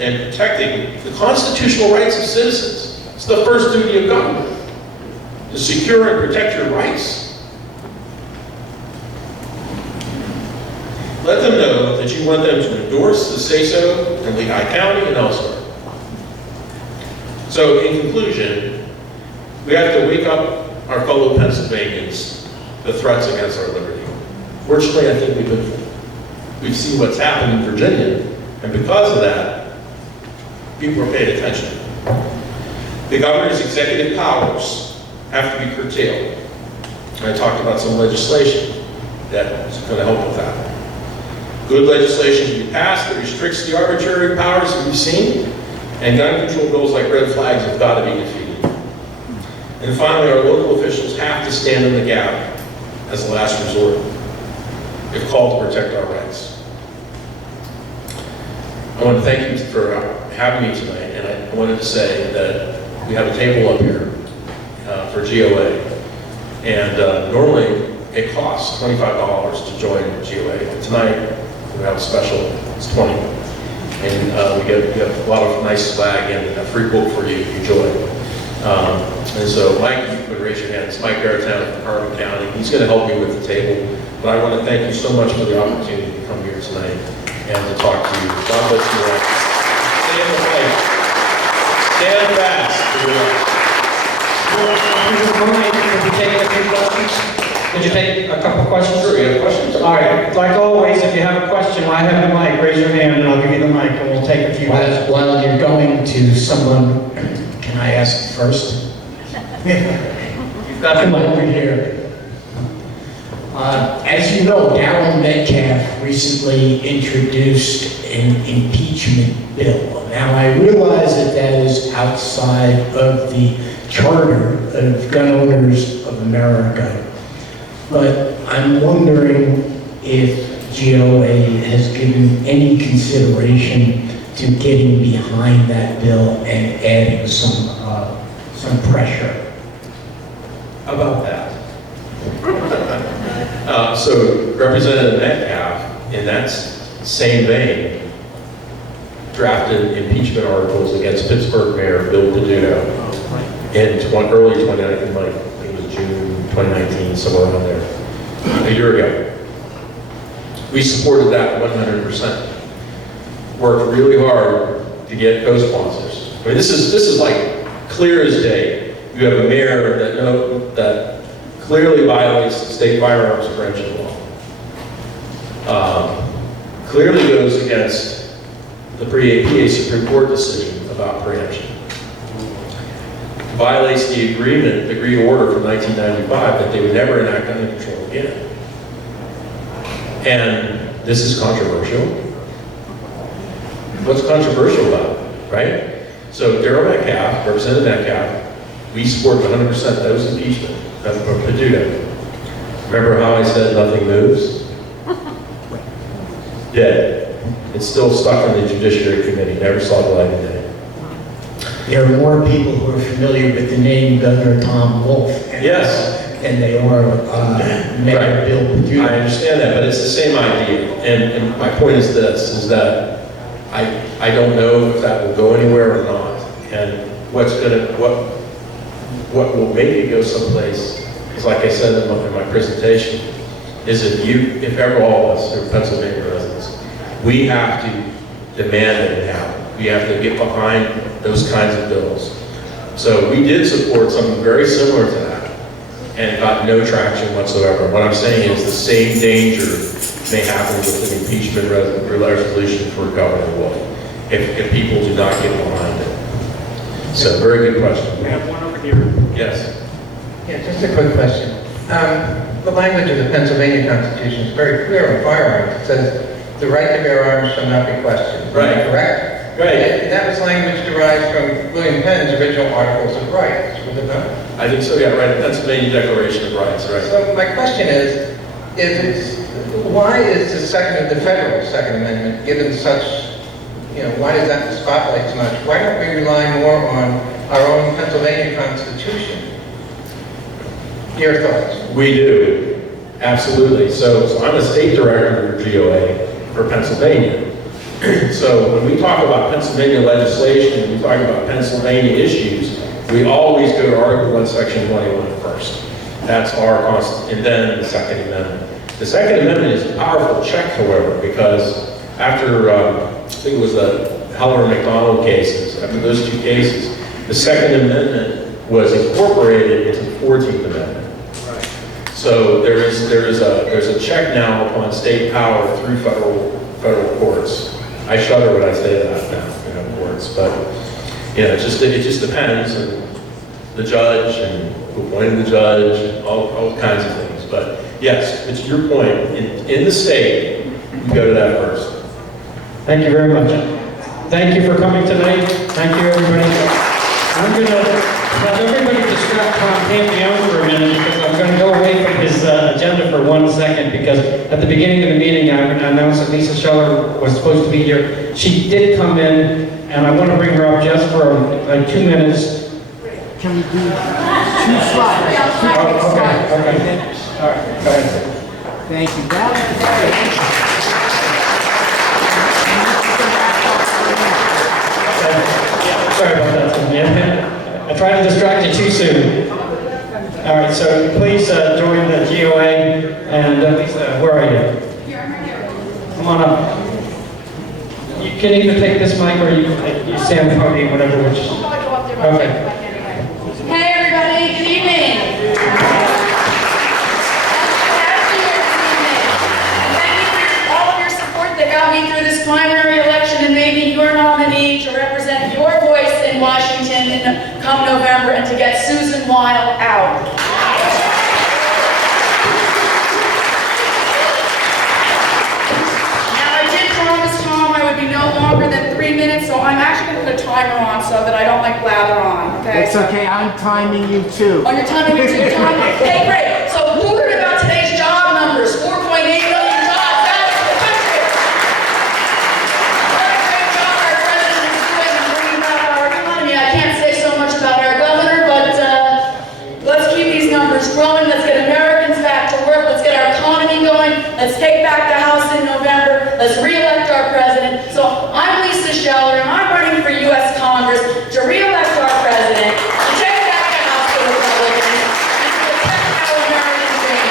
and protecting the constitutional rights of citizens. It's the first duty of government, to secure and protect your rights. Let them know that you want them to endorse the say-so in Lehigh County and elsewhere. So in conclusion, we have to wake up our fellow Pennsylvanians to threats against our liberty. Fortunately, I think we've seen what's happened in Virginia, and because of that, people are paying attention. The governor's executive powers have to be curtailed. And I talked about some legislation that is going to help with that. Good legislation to be passed that restricts the arbitrary powers that we've seen, and gun control bills like red flags have got to be defeated. And finally, our local officials have to stand in the gap as a last resort, if called to protect our rights. I want to thank you for having me tonight, and I wanted to say that we have a table up here for GOA, and normally it costs $25 to join GOA. Tonight we have a special, it's $20, and we get a lot of nice swag and a free book for you to enjoy. And so Mike, you can raise your hand. It's Mike Baratown from Harvey County. He's going to help me with the table. But I want to thank you so much for the opportunity to come here tonight and to talk to you. God bless you all. Stay in the fight. Stand fast for your life. Could you take a few questions? Could you take a couple questions? Sure, you have questions? All right, like always, if you have a question, I have the mic, raise your hand and I'll give you the mic and we'll take a few questions. While you're going to someone, can I ask first? You've got the Come mic. over here. As you know, Darrell Metcalf recently introduced an impeachment bill. Now, I realize that that is outside of the Charter of Gun Owners of America, but I'm wondering if GOA has given any consideration to getting behind that bill and adding some pressure. How about that? So Representative Metcalf, in that same vein, drafted impeachment articles against Pittsburgh Mayor Bill Peduto in early 2019, like it was June 2019, somewhere around there, a year ago. We supported that 100%. Worked really hard to get co-sponsors. I mean, this is like clear as day. You have a mayor that clearly violates the state firearms prevention law. Clearly goes against the PA Supreme Court decision about preemption. Violates the agreed order from 1995 that they would never enact gun control again. And this is controversial. What's controversial about it, right? So Darrell Metcalf, Representative Metcalf, we support 100% those impeachment of Peduto. Remember how I said nothing moves? Dead. It's still stuck in the Judiciary Committee, never saw the light of day. There are more people who are familiar with the name Governor Tom Wolf than they are Mayor Right. Bill Peduto. I understand that, but it's the same idea. And my point is this, is that I don't know if that will go anywhere or not. And what will make it go someplace is, like I said in my presentation, is if ever all of us are Pennsylvania residents, we have to demand that it happen. We have to get behind those kinds of bills. So we did support something very similar to that and got no traction whatsoever. What I'm saying is the same danger may happen with an impeachment resolution for Governor Wolf if people do not get behind it. So very good question. We have one over here. Yes. Yeah, just a quick question. The language of the Pennsylvania Constitution is very clear on firearms. It says, the right to bear arms shall not be questioned. Is that Right. correct? Right. And that was language derived from William Penn's original Articles of Rights, was it not? I think so, yeah, right. Pennsylvania Declaration of Rights, right. So my question is why is the federal Second Amendment given such, why does that spotlight so much? Why don't we rely more on our own Pennsylvania Constitution? Your thoughts? We do, absolutely. So I'm a state director for GOA for Pennsylvania. So when we talk about Pennsylvania legislation, we talk about Pennsylvania issues, we always go to Article 1, Section 21 first. That's our constant, and then the Second Amendment. The Second Amendment is a powerful check, however, because after, I think it was the Heller and McDonald cases, after those two cases, the Second Amendment was incorporated into the 14th Amendment. So there's a check now upon state power through federal courts. I shudder when I say that now, courts, but it just depends on the judge and who appointed the judge, all kinds of things. But yes, it's your point. In the state, you go to that first. Thank you very much. Thank you for coming tonight. Thank you, everybody. I'm going to have everybody distract Tom Campione for a minute because I'm going to go away from his agenda for 1 second because at the beginning of the meeting I announced that Lisa Scheller was supposed to be here. She did come in and I want to bring her up just for like 2 minutes. Can we do 2 slides? Okay. All right, go ahead. Thank you. That Sorry about that, Tim. Yeah. I tried to distract you too soon. All right, so please join the GOA, and Lisa, where are you? Come on up. You can either take this mic or you stand in front of me, whatever. Which. Okay. Hey everybody, good evening. Thank you for all of your support that got me through this primary election and made me your nominee to represent your voice in Washington come November and to get Susan Weil out. No longer than 3 minutes, so I'm actually going to put a timer on so that I don't blather on, okay? It's okay, I'm timing you too. Oh, you're timing me too, Tom? Okay, great. So who heard about today's job numbers? 4.8 million jobs out of the country. What a great job our president is doing in bringing back our economy. I can't say so much about our governor, but let's keep these numbers growing. Let's get Americans back to work. Let's get our economy going. Let's take back the House in November. Let's re-elect our president. So I'm Lisa Scheller, and I'm running for U.S. Congress to re-elect our president, to take back the House of Republicans, and to protect our American dream.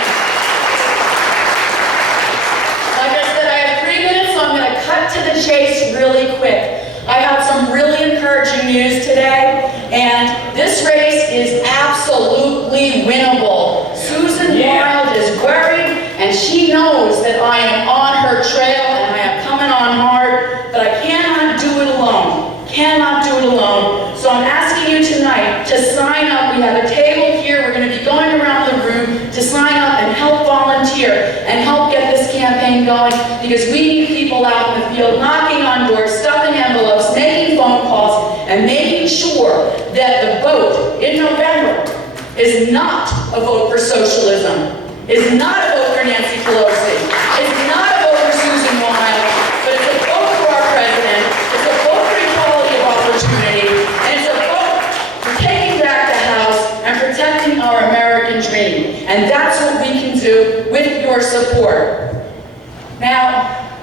Like I said, I have 3 minutes, so I'm going to cut to the chase really quick. I have some really encouraging news today, and this race is absolutely winnable. Susan Weil is worried, and she knows that I am on her trail, and I am coming on hard, but I cannot do it alone. Cannot do it alone. So I'm asking you tonight to sign up. We have a table here. We're going to be going around the room to sign up and help volunteer and help get this campaign going, because we need people out in the field knocking on doors, stuffing envelopes, making phone calls, and making sure that the vote in November is not a vote for socialism, is not a vote for Nancy Pelosi, is not a vote for Susan Weil, but it's a vote for our president, it's a vote for equality of opportunity, and it's a vote for taking back the House and protecting our American dream. And that's what we can do with your support. Now,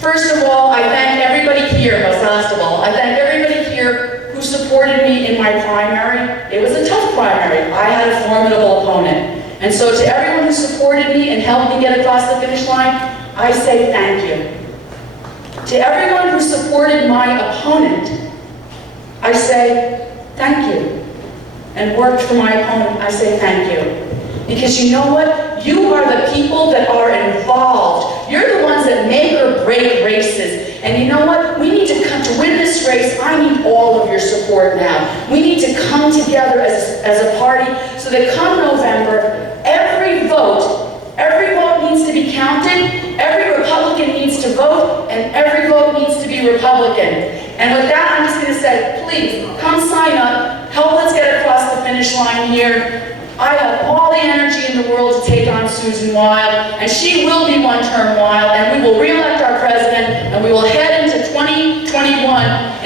first of all, I thank everybody here, last of all, I thank everybody here who supported me in my primary. It was a tough primary. I had a formidable opponent. And so to everyone who supported me and helped me get across the finish line, I say thank you. To everyone who supported my opponent, I say thank you. And worked for my opponent, I say thank you. Because you know what? You are the people that are involved. You're the ones that make or break races. And you know what? We need to come to win this race. I need all of your support now. We need to come together as a party so that come November, every vote needs to be counted, every Republican needs to vote, and every vote needs to be Republican. And with that, I'm just going to say, please, come sign up, help us get across the finish line here. I have all the energy in the world to take on Susan Weil, and she will be one-term Weil, and we will re-elect our president, and we will head into 2021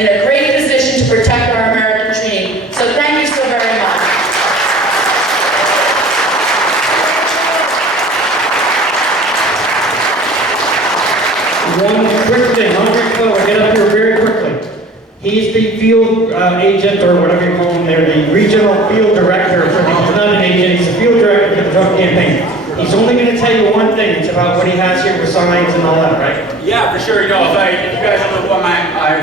in a great position to protect our American dream. So thank you so very much. One quick thing, Andre Clover, get up here very quickly. He's the field agent, or whatever you call him there, the regional field director for the, he's not an agent, he's a field director for the Trump campaign. He's only going to tell you one thing, it's about what he has here with signs and all that, right? Yeah, for sure. You know, if you guys don't know who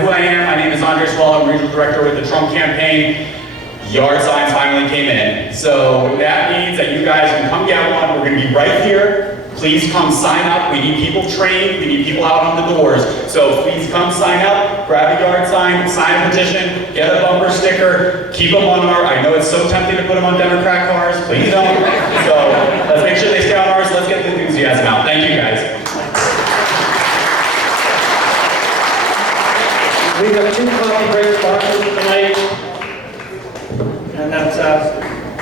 I am, my name is Andre Swallow, I'm regional director with the Trump campaign. Yard signs finally came in. So that means that you guys can come get one. We're going to be right here. Please come sign up. We need people trained. We need people out on the doors. So please come sign up, grab a yard sign, sign a petition, get a bumper sticker, keep them on our, I know it's so tempting to put them on Democrat cars. Please don't. So let's make sure they stay on ours. Let's get the enthusiasm out. Thank you guys. We have 2 coffee break boxes tonight. And that's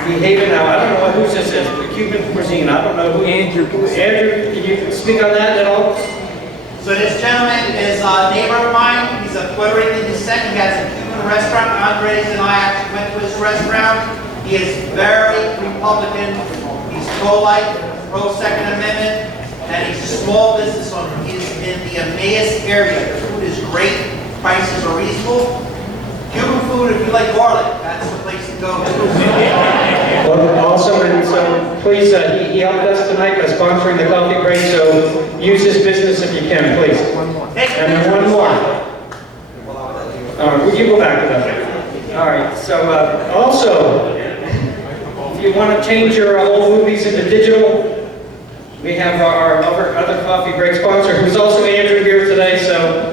Behavior now. I don't know whose this is. Cuban cuisine. I don't know who. Andrew. Andrew, can you speak on that at all? So this gentleman is a neighbor of mine. He's of Puerto Rican descent. He has a Cuban restaurant. Andres and I actually went to his restaurant. He is very Republican. He's pro-life, pro-Second Amendment, and he's a small business owner. He's in the Emmaus area. The food is great. Prices are reasonable. Cuban food, if you like garlic, that's the place to go. Awesome, and so please, he helped us tonight by sponsoring the coffee break, so use his business if you can, please. And then one more. Would you go back to that? All right, so also, if you want to change your old movies into digital, we have our other coffee break sponsor, who's also Andrew here today, so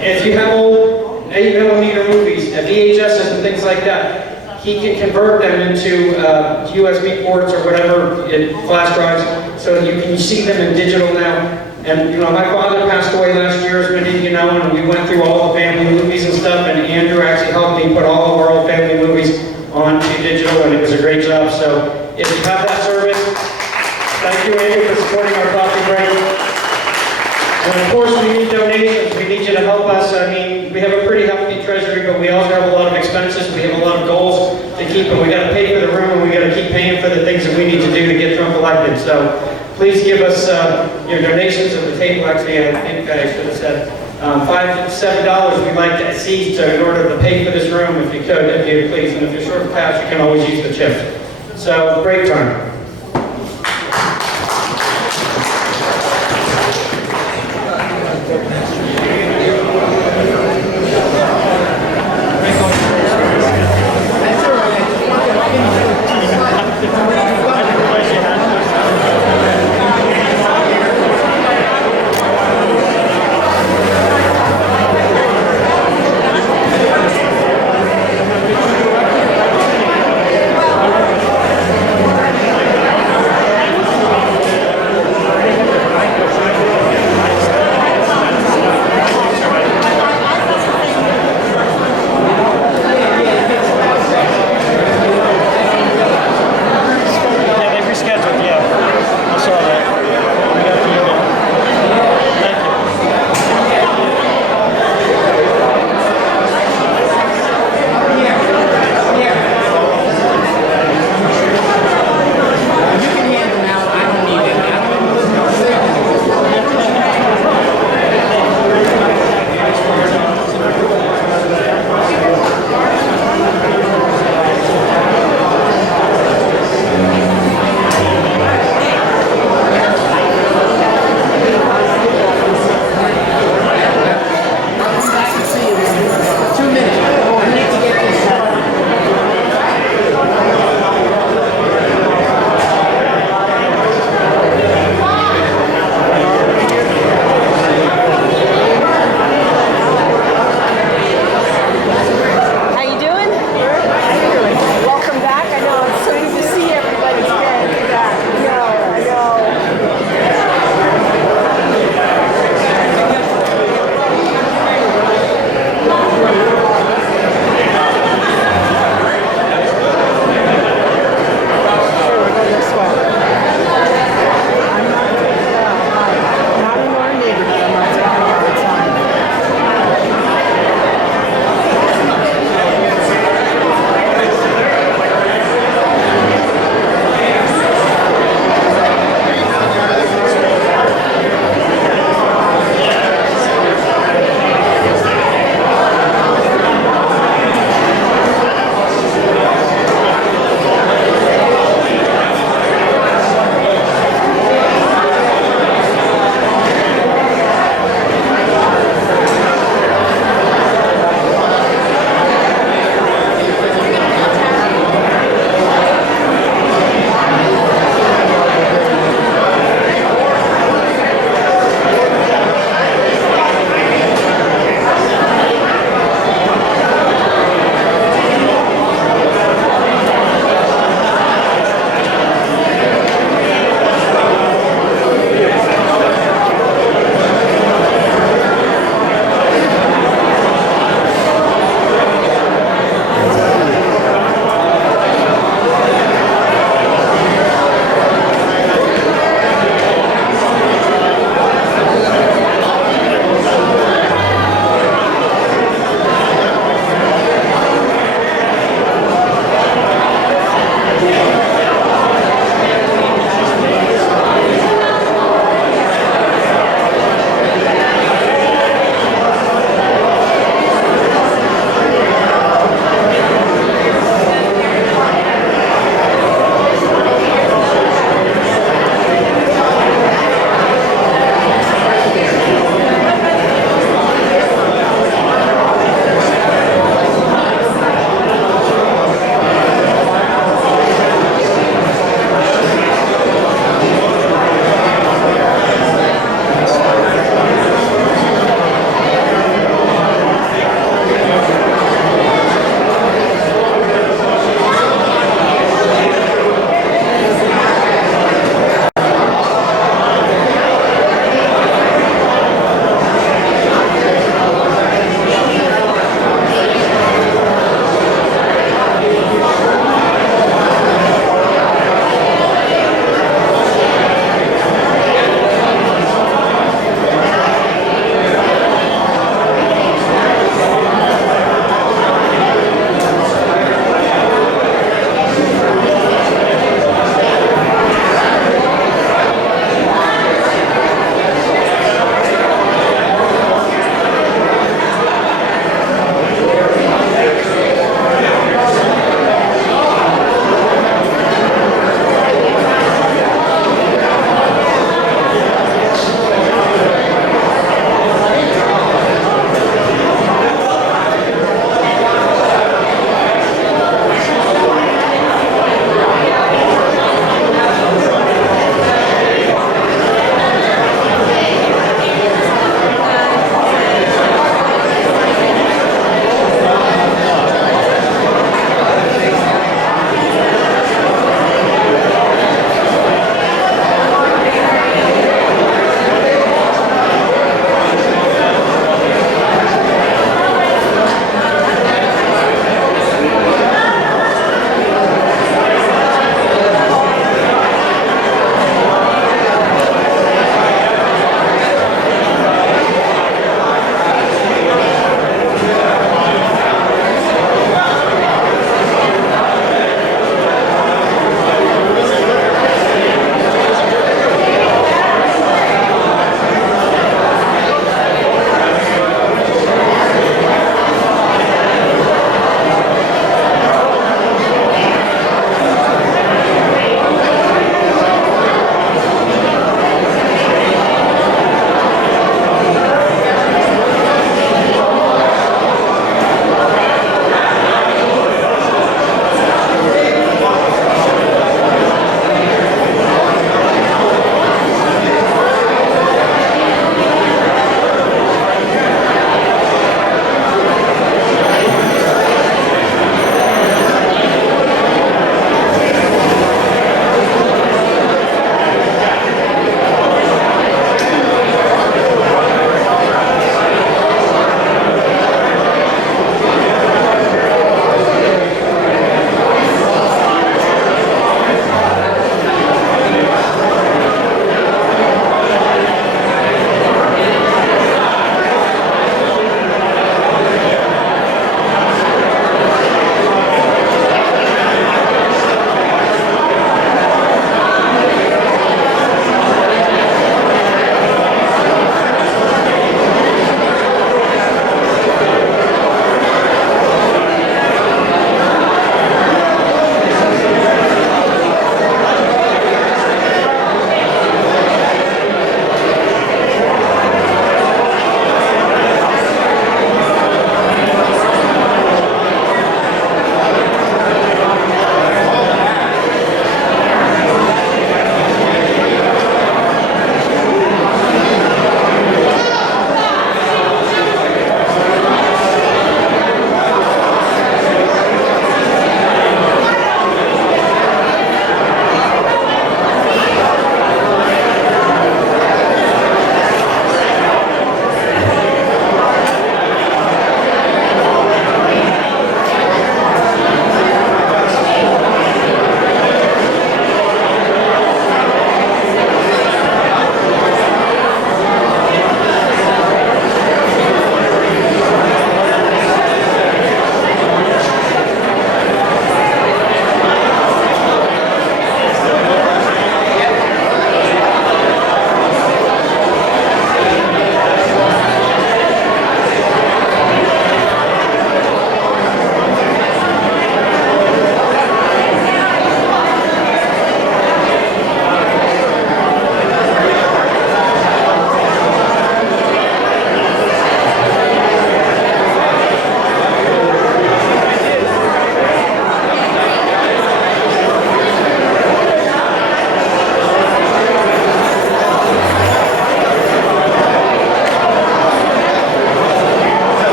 if you have old 8mm movies, VHSs and things like that, he can convert them into USB ports or whatever, flash drives, so you can see them in digital now. And you know, my father passed away last year, as many of you know, and we went through all the family movies and stuff, and Andrew actually helped me put all of our old family movies onto digital, and it was a great job. So if you have that service, thank you, Andrew, for supporting our coffee break. And of course, we need donations. We need you to help us. I mean, we have a pretty healthy treasury, but we also have a lot of expenses. We have a lot of goals to keep, and we got to pay for the room, and we got to keep paying for the things that we need to do to get Trump elected. So please give us your donations at the table. Actually, I think I should have said $5 to $7 we'd like to see in order to pay for this room, if you could, if you please. And if you're short of cash, you can always use the chips. So, break time.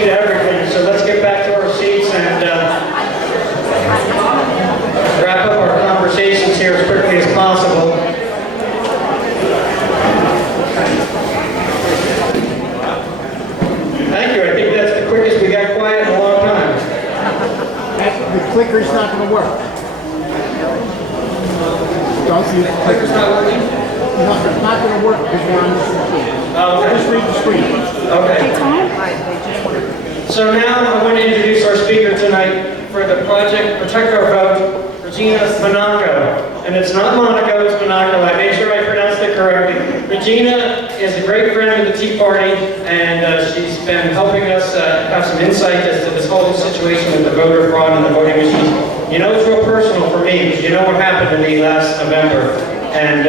key to everything, so let's get back to our seats and wrap up our conversations here as quickly as possible. Thank you, I think that's the quickest we got quiet in a long time. The clicker's not gonna work. Don't see the clicker's not working? No, it's not gonna work because we're on this machine. Oh, okay. Just read the screen. Okay. So now I want to introduce our speaker tonight for the project Protect Our Vote, Regina Monaco. And it's not Monaco, it's Monaco. I made sure I pronounced it correctly. Regina is a great friend of the Tea Party, and she's been helping us have some insight as to this whole situation with the voter fraud and the voting machines. You know, it's real personal for me, because you know what happened to me last November. And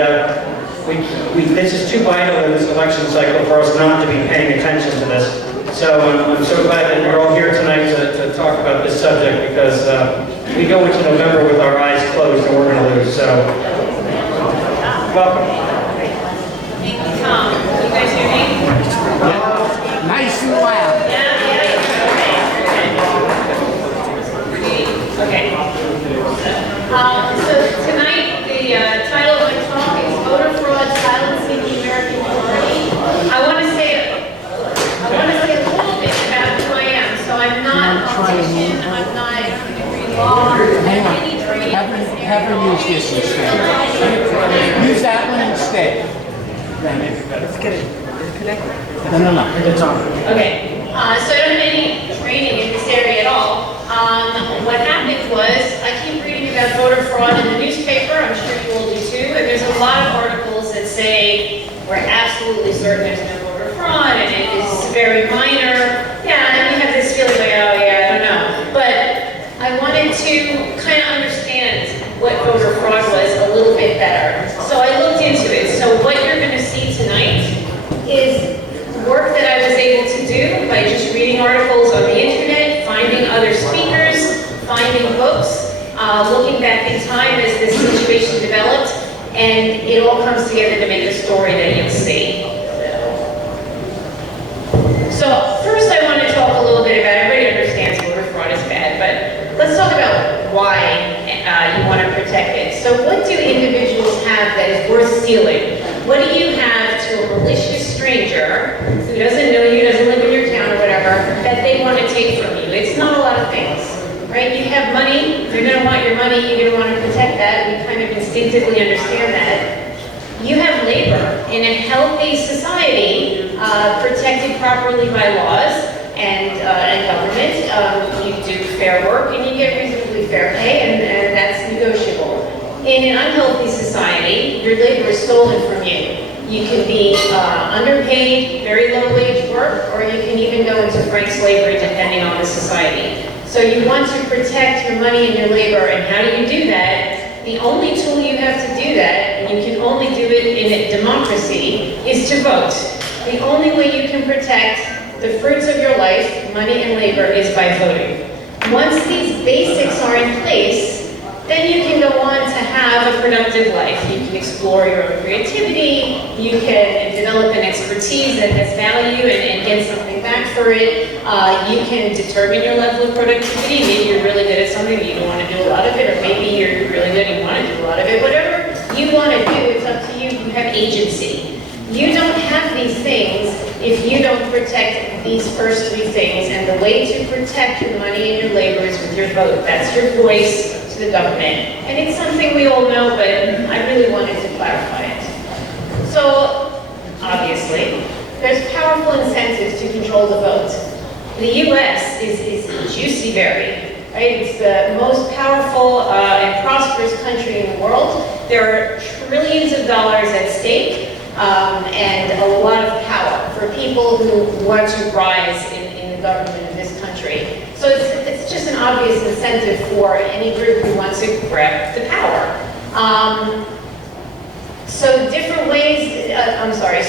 this is too vital in this election cycle for us not to be paying attention to this. So I'm so glad that you're all here tonight to talk about this subject, because we go into November with our eyes closed and we're going to lose. So, welcome. Thank you, Tom. You guys hear me? Nice and loud. Okay. So tonight, the title of my talk is Voter Fraud Silencing the American Majority. I want to say a little bit about who I am. So I'm not a politician. I'm not a degree law. Hang on. Any training. Have her use this instead. Use that one instead. Let's get it connected. No. It's on. Okay. So I don't have any training in this area at all. What happened was, I keep reading about voter fraud in the newspaper, I'm sure you all do too, and there's a lot of articles that say we're absolutely certain there's no voter fraud, and it is very minor. Yeah, and we have this feeling like, oh yeah, I don't know. But I wanted to kind of understand what voter fraud was a little bit better. So I looked into it. So what you're going to see tonight is work that I was able to do by just reading articles on the internet, finding other speakers, finding books, looking back in time as this situation developed, and it all comes together to make a story that you'll see. So first I want to talk a little bit about, everybody understands voter fraud is bad, but let's talk about why you want to protect it. So what do individuals have that is worth stealing? What do you have to a malicious stranger who doesn't know you, doesn't live in your town or whatever, that they want to take from you? It's not a lot of things, right? You have money, they're going to want your money, you're going to want to protect that. We kind of instinctively understand that. You have labor. In a healthy society, protected properly by laws and government, you do fair work and you get reasonably fair pay, and that's negotiable. In an unhealthy society, your labor is stolen from you. You can be underpaid, very low wage work, or you can even go into frank slavery depending on the society. So you want to protect your money and your labor, and how do you do that? The only tool you have to do that, and you can only do it in a democracy, is to vote. The only way you can protect the fruits of your life, money and labor, is by voting. Once these basics are in place, then you can go on to have a productive life. You can explore your own creativity, you can develop an expertise that has value and get something back for it. You can determine your level of productivity. Maybe you're really good at something, but you don't want to do a lot of it, or maybe you're really good and you want to do a lot of it. Whatever you want to do, it's up to you. You have agency. You don't have these things if you don't protect these first three things, and the way to protect your money and your labor is with your vote. That's your voice to the government. And it's something we all know, but I really wanted to clarify it. So, obviously, there's powerful incentives to control the vote. The US is a juicy berry, right? It's the most powerful and prosperous country in the world. There are trillions of dollars at stake. And a lot of power for people who want to rise in the government of this country. So it's just an obvious incentive for any group who wants to grab the power. So different ways,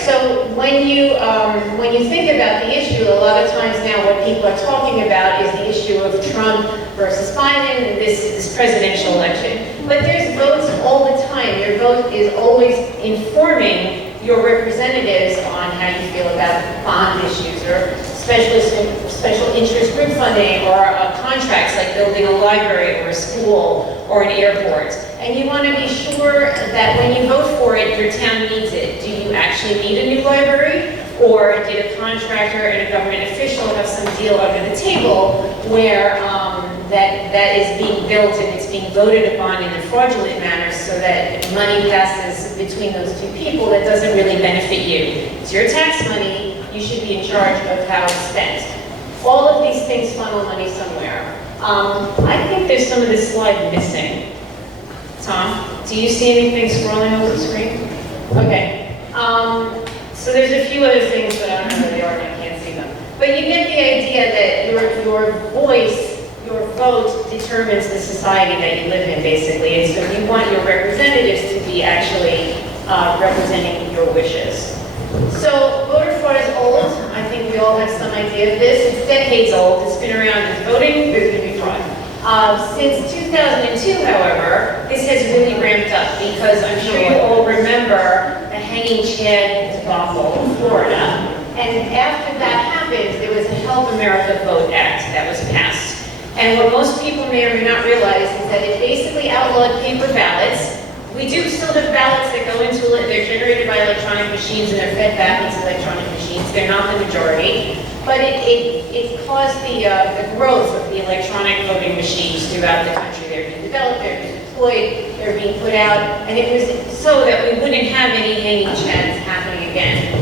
so when you think about the issue, a lot of times now what people are talking about is the issue of Trump versus Biden and this presidential election. But there's votes all the time. Your vote is always informing your representatives on how you feel about bond issues or special special interest group funding or contracts like building a library or a school or an airport. And you want to be sure that when you vote for it, your town needs it. Do you actually need a new library? Or did a contractor and a government official have some deal under the table where that is being built and it's being voted upon in a fraudulent manner so that money passes between those two people that doesn't really benefit you? It's your tax money, you should be in charge of how it's spent. All of these things funnel money somewhere. I think there's some of this slide missing. Tom, do you see anything scrolling over the screen? Okay. So there's a few other things, but I don't know where they are and I can't see them. But you get the idea that your voice, your vote determines the society that you live in, basically. And so you want your representatives to be actually representing your wishes. So voter fraud is old. I think we all have some idea of this. It's decades old. It's been around as voting, there's going to be fraud. Since 2002, however, this has really ramped up because I'm sure you all remember the hanging chad debacle in Florida. And after that happened, there was a Help America Vote Act that was passed. And what most people may or may not realize is that it basically outlawed paper ballots. We do still have ballots that go into, they're generated by electronic machines and they're fed back into electronic machines. They're not the majority. But it caused the growth of the electronic voting machines throughout the country. They're being developed, they're being deployed, they're being put out, and it was so that we wouldn't have any hanging chads happening again.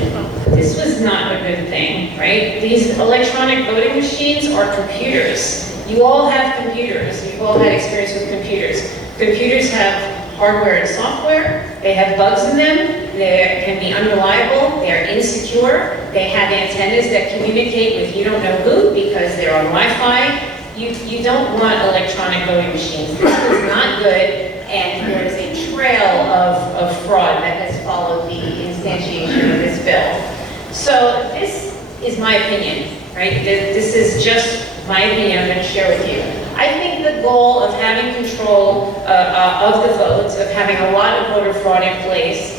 This was not a good thing, right? These electronic voting machines are computers. You all have computers. You've all had experience with computers. Computers have hardware and software. They have bugs in them. They can be unreliable. They're insecure. They have antennas that communicate with you don't know who because they're on Wi-Fi. You don't want electronic voting machines. This is not good, and there is a trail of fraud that has followed the instantiation of this bill. So this is my opinion, right? This is just my opinion I'm going to share with you. I think the goal of having control of the votes, of having a lot of voter fraud in place,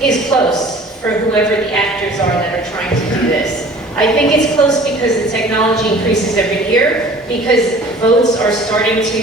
is close for whoever the actors are that are trying to do this. I think it's close because the technology increases every year, because votes are starting to,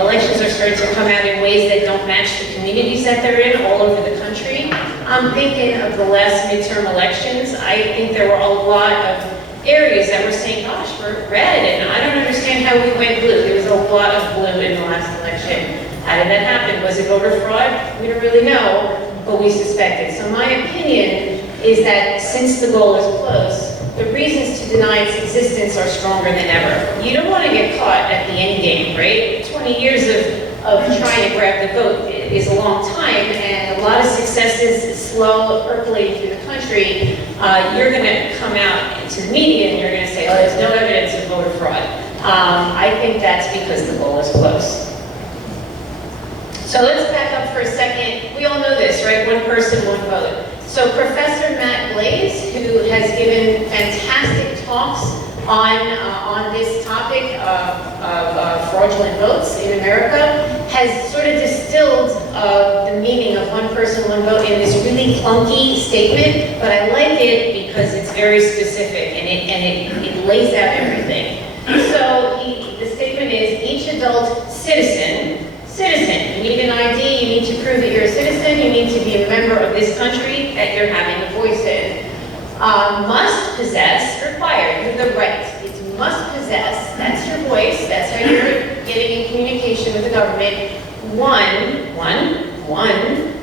elections are starting to come out in ways that don't match the communities that they're in all over the country. I'm thinking of the last midterm elections. I think there were a lot of areas that were saying, gosh, we're red, and I don't understand how we went blue. There was a lot of blue in the last election. How did that happen? Was it voter fraud? We don't really know, but we suspect it. So my opinion is that since the goal is close, the reasons to deny its existence are stronger than ever. You don't want to get caught at the end game, right? 20 years of trying to grab the vote is a long time, and a lot of successes, slow percolating through the country. You're going to come out to the media and you're going to say, oh, there's no evidence of voter fraud. I think that's because the goal is close. So let's back up for a second. We all know this, right? One person, one vote. So Professor Matt Glaze, who has given fantastic talks on this topic of fraudulent votes in America, has sort of distilled the meaning of one person, one vote in this really clunky statement, but I like it because it's very specific and it lays out everything. So the statement is, each adult citizen, you need an ID, you need to prove that you're a citizen, you need to be a member of this country that you're having a voice in. Must possess, required, you have the right. It's must possess, that's your voice, that's how you're getting in communication with the government. One,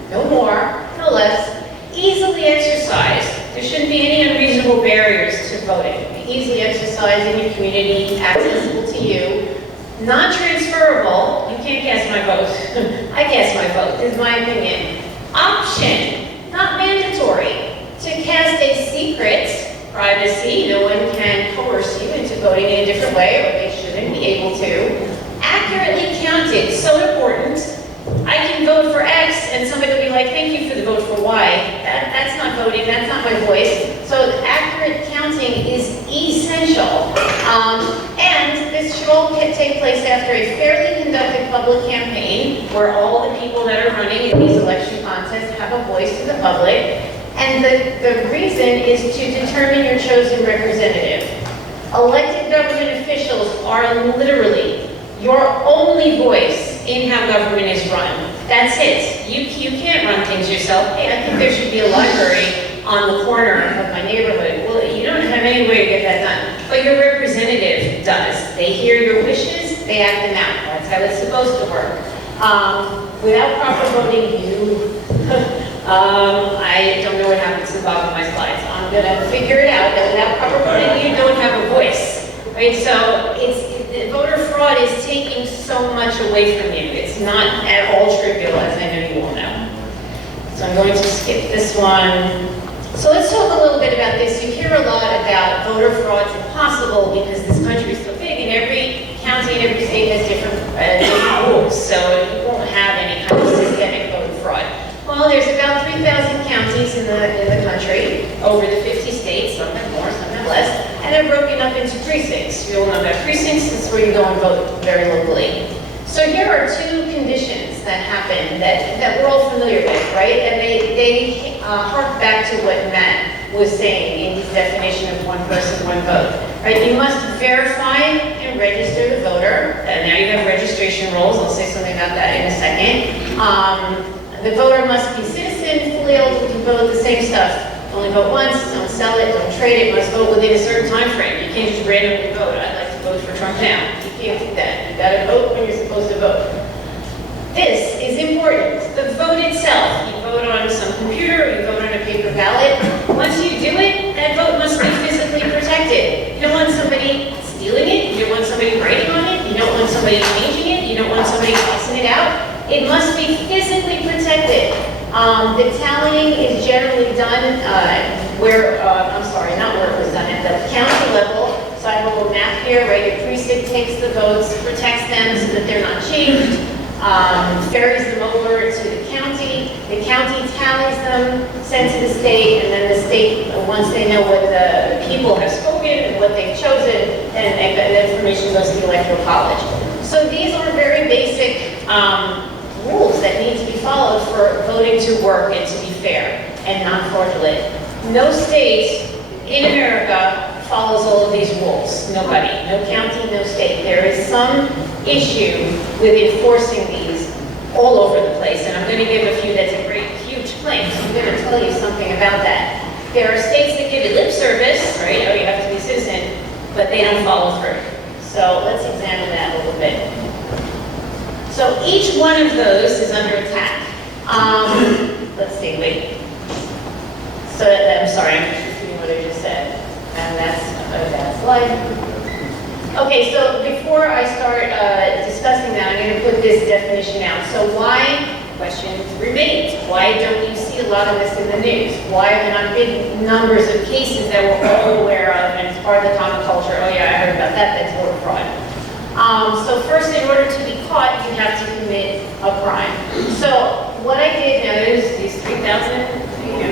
no more, no less, easily exercised. There shouldn't be any unreasonable barriers to voting. Be easily exercised in your community, accessible to you. Not transferable, you can't cast my vote. I cast my vote, this is my opinion. Option, not mandatory. To cast a secret, privacy, no one can coerce you into voting in a different way, or they shouldn't be able to. Accurately counted, so important. I can vote for X, and somebody will be like, thank you for the vote for Y. That's not voting, that's not my voice. So accurate counting is essential. And this should all take place after a fairly conducted public campaign, where all the people that are running in these election contests have a voice to the public. And the reason is to determine your chosen representative. Elected government officials are literally your only voice in how government is run. That's it. You can't run things yourself. Hey, I think there should be a library on the corner of my neighborhood. Well, you don't have any way to get that done. But your representative does. They hear your wishes, they act them out. That's how it's supposed to work. Without proper voting, I don't know what happened to the bottom of my slides. I'm gonna figure it out, that without proper voting, you don't have a voice, right? So the voter fraud is taking so much away from you. It's not at all trivial, as I know you all know. So I'm going to skip this one. So let's talk a little bit about this. You hear a lot about voter fraud's impossible because this country is so big and every county and every state has different rules. So you won't have any kind of systemic voter fraud. Well, there's about 3,000 counties in the country, over the 50 states, some have more, some have less, and they're broken up into precincts. You all know about precincts, that's where you go and vote very locally. So here are two conditions that happen that we're all familiar with, right? And they hark back to what Matt was saying in his definition of one person, one vote, right? You must verify and register the voter, and now you have registration rolls. I'll say something about that in a second. The voter must be citizen, fully eligible to vote, the same stuff. Only vote once, don't sell it, don't trade it, must vote within a certain time frame. You can't just randomly vote. I'd like to vote for Trump now. You can't do that. You gotta vote when you're supposed to vote. This is important. The vote itself, you vote on some computer, you vote on a paper ballot. Once you do it, that vote must be physically protected. You don't want somebody stealing it, you don't want somebody writing on it, you don't want somebody changing it, you don't want somebody tossing it out. It must be physically protected. The tallying is generally done not where it was done, at the county level. So I have a little map here, right? Your precinct takes the votes, protects them so that they're not changed, ferries them over to the county tallies them, sent to the state, and then the state, once they know what the people have spoken and what they've chosen, then the information goes to the electoral college. So these are very basic rules that need to be followed for voting to work and to be fair and non-fraudulent. No state in America follows all of these rules. Nobody. No county, no state. There is some issue with enforcing these all over the place, and I'm going to give a few that's a great, huge claim, so I'm going to tell you something about that. There are states that give it lip service, right? Oh, you have to be a citizen, but they don't follow through. So let's examine that a little bit. So each one of those is under attack. Let's see, wait. So I'm sorry, I'm just repeating what I just said. And that's that slide. Okay, so before I start discussing that, I'm going to put this definition out. So why, question remains, why don't you see a lot of this in the news? Why are there not big numbers of cases that we're all aware of and it's part of the common culture? Oh yeah, I heard about that, that's voter fraud. So first, in order to be caught, you have to commit a crime. So what I did, now there's these 3,000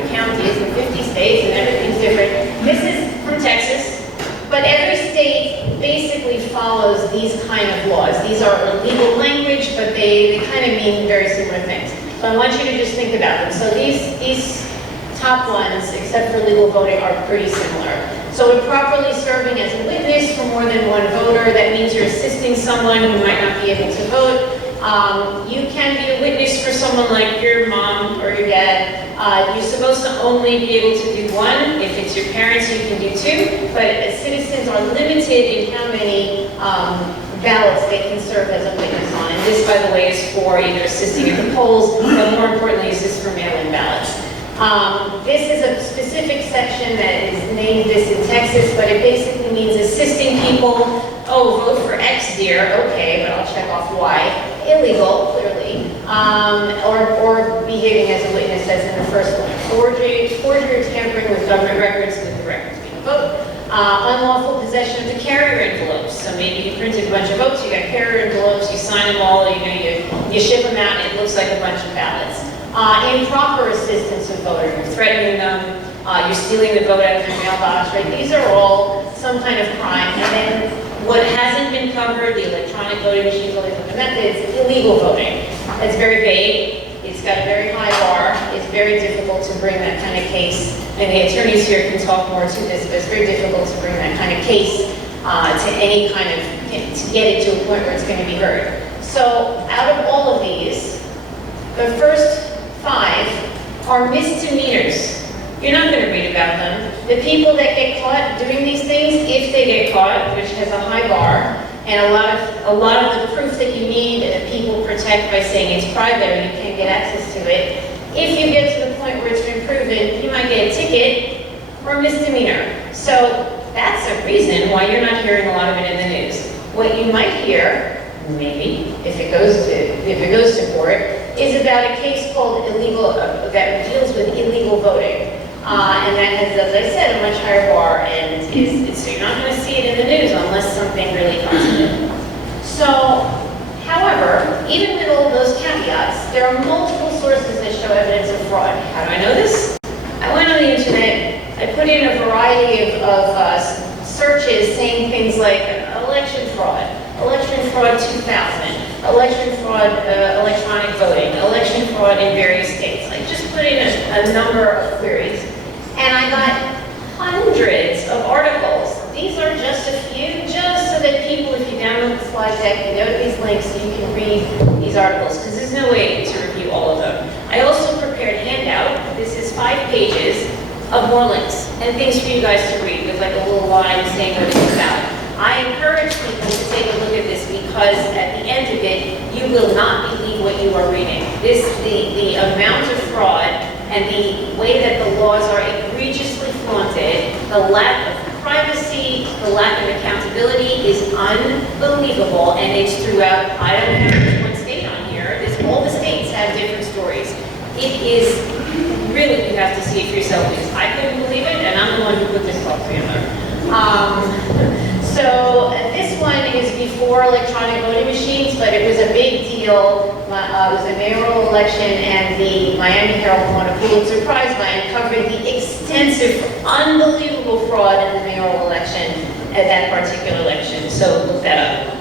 counties in 50 states and everything's different. This is from Texas, but every state basically follows these kind of laws. These are legal language, but they kind of mean very similar things. So I want you to just think about them. So these top ones, except for legal voting, are pretty similar. So improperly serving as a witness for more than one voter, that means you're assisting someone who might not be able to vote. You can be a witness for someone like your mom or your dad. You're supposed to only be able to do one. If it's your parents, you can do two. But citizens are limited in how many ballots they can serve as a witness on. And this, by the way, is for either assisting at the polls, but more importantly, is this for mail-in ballots. This is a specific section that is named this in Texas, but it basically means assisting people. Oh, vote for X, dear. Okay, but I'll check off Y. Illegal, clearly. Or behaving as a witness, as in the first one. Forgery or tampering with government records with the records being a vote. Unlawful possession of the carrier envelopes. So maybe you printed a bunch of votes, you got carrier envelopes, you sign them all, you ship them out, and it looks like a bunch of ballots. Improper assistance of voters, you're threatening them, you're stealing the vote out of their mailbox, right? These are all some kind of crime. And then what hasn't been covered, the electronic voting machines, all these other methods, illegal voting. It's very vague, it's got a very high bar, it's very difficult to bring that kind of case, and the attorneys here can talk more to this, but it's very difficult to bring that kind of case to any kind of, to get it to a point where it's going to be heard. So out of all of these, the first 5 are misdemeanors. You're not going to read about them. The people that get caught doing these things, if they get caught, which has a high bar, and a lot of the proof that you need, people protect by saying it's private or you can't get access to it. If you get to the point where it's been proven, you might get a ticket or a misdemeanor. So that's a reason why you're not hearing a lot of it in the news. What you might hear, maybe, if it goes to court, is about a case called illegal, that deals with illegal voting. And that has, as I said, a much higher bar, and so you're not going to see it in the news unless something really comes to it. So, however, even with all those caveats, there are multiple sources that show evidence of fraud. How do I know this? I went on the internet, I put in a variety of searches saying things like election fraud 2000, election fraud, electronic voting, election fraud in various states. I just put in a number of queries, and I got hundreds of articles. These are just a few, just so that people, if you download the slide deck, you go to these links, you can read these articles, because there's no way to review all of them. I also prepared a handout. This is 5 pages of more links and things for you guys to read with like a little line saying what it's about. I encourage people to take a look at this because at the end of it, you will not believe what you are reading. The amount of fraud and the way that the laws are egregiously flaunted, the lack of privacy, the lack of accountability is unbelievable, and it's throughout. I don't have one state on here. All the states have different stories. It is really, you have to see it for yourself, because I couldn't believe it, and I'm the one who put this talk together. So this one is before electronic voting machines, but it was a big deal. It was a mayoral election, and the Miami Herald won a Pulitzer Prize by uncovering the extensive, unbelievable fraud in the mayoral election at that particular election. So look that up.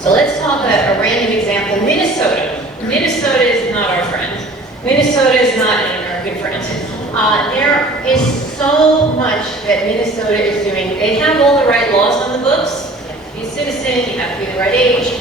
So let's talk about a random example. Minnesota. Minnesota is not our friend. Minnesota is not an American friend. There is so much that Minnesota is doing. They have all the right laws on the books. You have to be a citizen, you have to be the right age.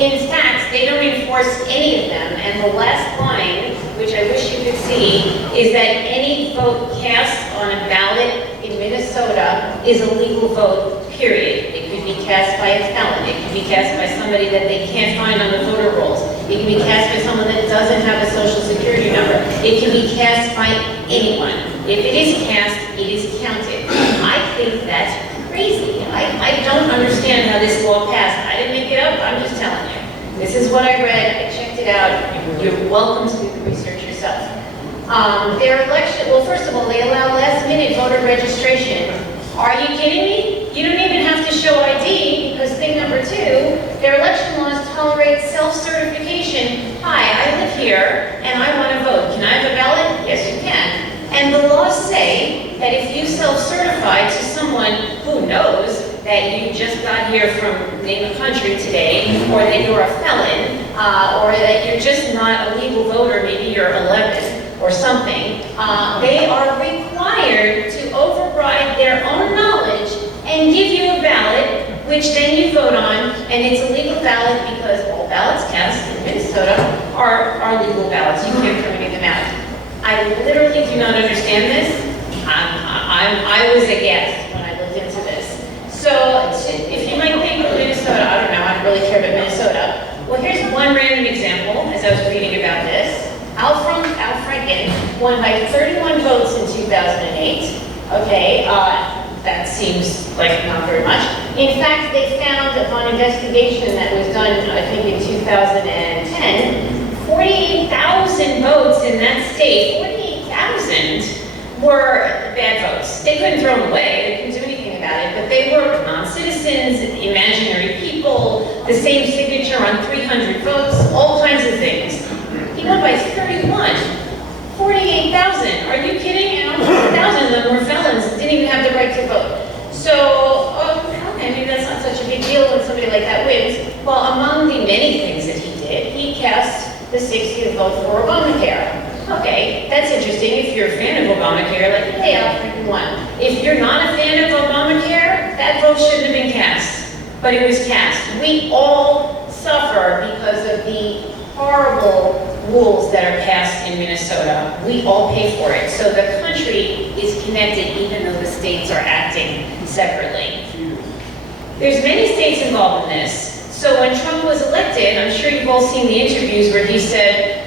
In fact, they don't enforce any of them. And the last line, which I wish you could see, is that any vote cast on a ballot in Minnesota is a legal vote, period. It could be cast by a felon. It could be cast by somebody that they can't find on the voter rolls. It can be cast by someone that doesn't have a social security number. It can be cast by anyone. If it is cast, it is counted. I think that's crazy. I don't understand how this law passed. I didn't make it up, I'm just telling you. This is what I read, I checked it out. You're welcome to do the research yourself. Their election, well, first of all, they allow last-minute voter registration. Are you kidding me? You don't even have to show ID, because thing number 2, their election laws tolerate self-certification. Hi, I live here, and I want to vote. Can I have a ballot? Yes, you can. And the laws say that if you self-certify to someone who knows that you just got here from name a country today, or that you're a felon, or that you're just not a legal voter, maybe you're 11 or something, they are required to override their own knowledge and give you a ballot, which then you vote on, and it's a legal ballot because all ballots cast in Minnesota are legal ballots. You can't throw any of them out. I literally do not understand this. I was aghast when I looked into this. So if you might think Minnesota, I don't know, I don't really care about Minnesota. Well, here's one random example as I was reading about this. Al Franken won by 31 votes in 2008. Okay, that seems like not very much. In fact, they found upon investigation that was done, I think in 2010, 48,000 votes in that state, 48,000 were bad votes. They couldn't throw them away, they couldn't do anything about it, but they were non-citizens, imaginary people, the same signature on 300 votes, all kinds of things. He won by 31. 48,000. Are you kidding? And almost 1,000 of them were felons and didn't even have the right to vote. So, okay, maybe that's not such a big deal when somebody like that wins. Well, among the many things that he did, he cast the 60th vote for Obamacare. Okay, that's interesting if you're a fan of Obamacare, like, hey, Al Franken won. If you're not a fan of Obamacare, that vote shouldn't have been cast, but it was cast. We all suffer because of the horrible rules that are passed in Minnesota. We all pay for it. So the country is connected even though the states are acting separately. There's many states involved in this. So when Trump was elected, I'm sure you've all seen the interviews where he said,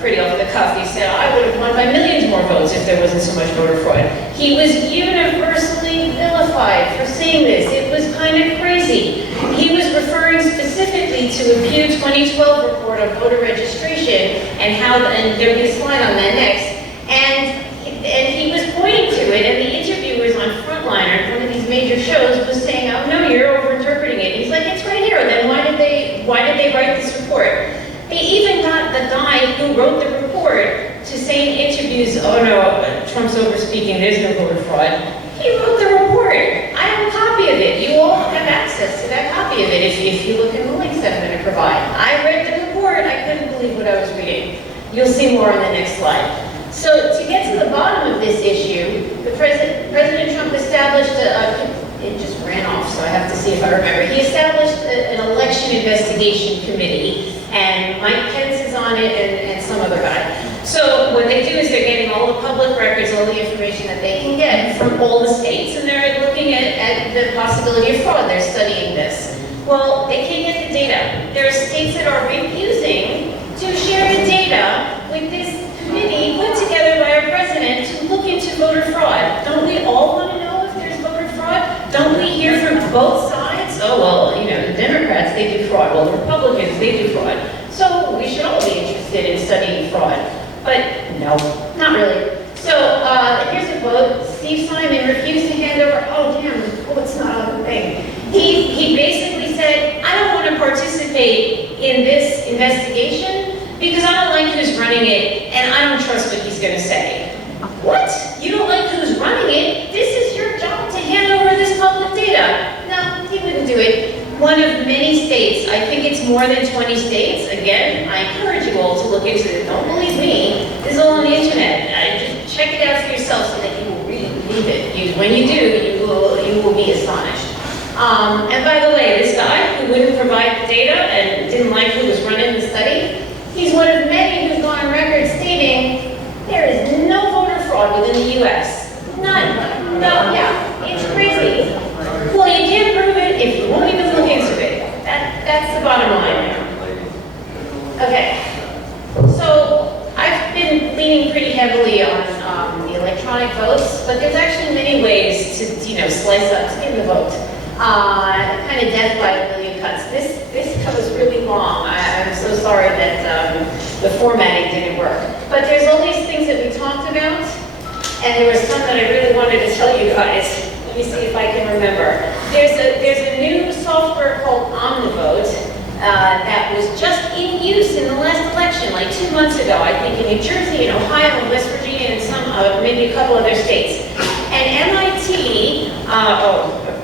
pretty off the cuff, he said, I would have won by millions more votes if there wasn't so much voter fraud. He was universally vilified for saying this. It was kind of crazy. He was referring specifically to a Pew 2012 report on voter registration and how, and there'll be a slide on that next, and he was pointing to it, and the interviewers on Frontliner, one of these major shows, was saying, oh no, you're over-interpreting it. He's like, it's right here. Then why did they write this report? They even got the guy who wrote the report to say in interviews, oh no, Trump's over-speaking, there's no voter fraud. He wrote the report. I have a copy of it. You all have access to that copy of it if you look in the links that I'm going to provide. I read the report. I couldn't believe what I was reading. You'll see more on the next slide. So to get to the bottom of this issue, President Trump established it just ran off, so I have to see if I remember. He established an election investigation committee, and Mike Pence is on it, and some other guy. So what they do is they're getting all the public records, all the information that they can get from all the states, and they're looking at the possibility of fraud. They're studying this. Well, they can't get the data. There are states that are refusing to share the data with this committee put together by our president to look into voter fraud. Don't we all want to know if there's voter fraud? Don't we hear from both sides? Oh, well, you know, the Democrats, they do fraud. Well, the Republicans, they do fraud. So we should all be interested in studying fraud. But no, not really. So here's a quote. Steve Simon refused to hand over, oh damn, oh, it's not on the thing. He basically said, I don't want to participate in this investigation because I don't like who's running it and I don't trust what he's going to say. What? You don't like who's running it? This is your job to hand over this public data. No, he wouldn't do it. One of many states, I think it's more than 20 states. Again, I encourage you all to look into it. Don't believe me. This is all on the internet. Just check it out for yourself so that you will really believe it. When you do, you will be astonished. And by the way, this guy who wouldn't provide the data and didn't like who was running the study, he's one of many who's gone on record stating there is no voter fraud within the U.S. None. No, yeah, it's crazy. Well, you can't prove it if you won't even look into it. That's the bottom line. Okay. So I've been leaning pretty heavily on the electronic votes, but there's actually many ways to, slice up, skin the vote. Kind of death by a million cuts. This cut was really long. I'm so sorry that the formatting didn't work. But there's all these things that we talked about, and there was some that I really wanted to tell you guys. Let me see if I can remember. There's a new software called Omnivote that was just in use in the last election, like 2 months ago, I think in New Jersey, in Ohio, and West Virginia, and some maybe a couple other states. And MIT,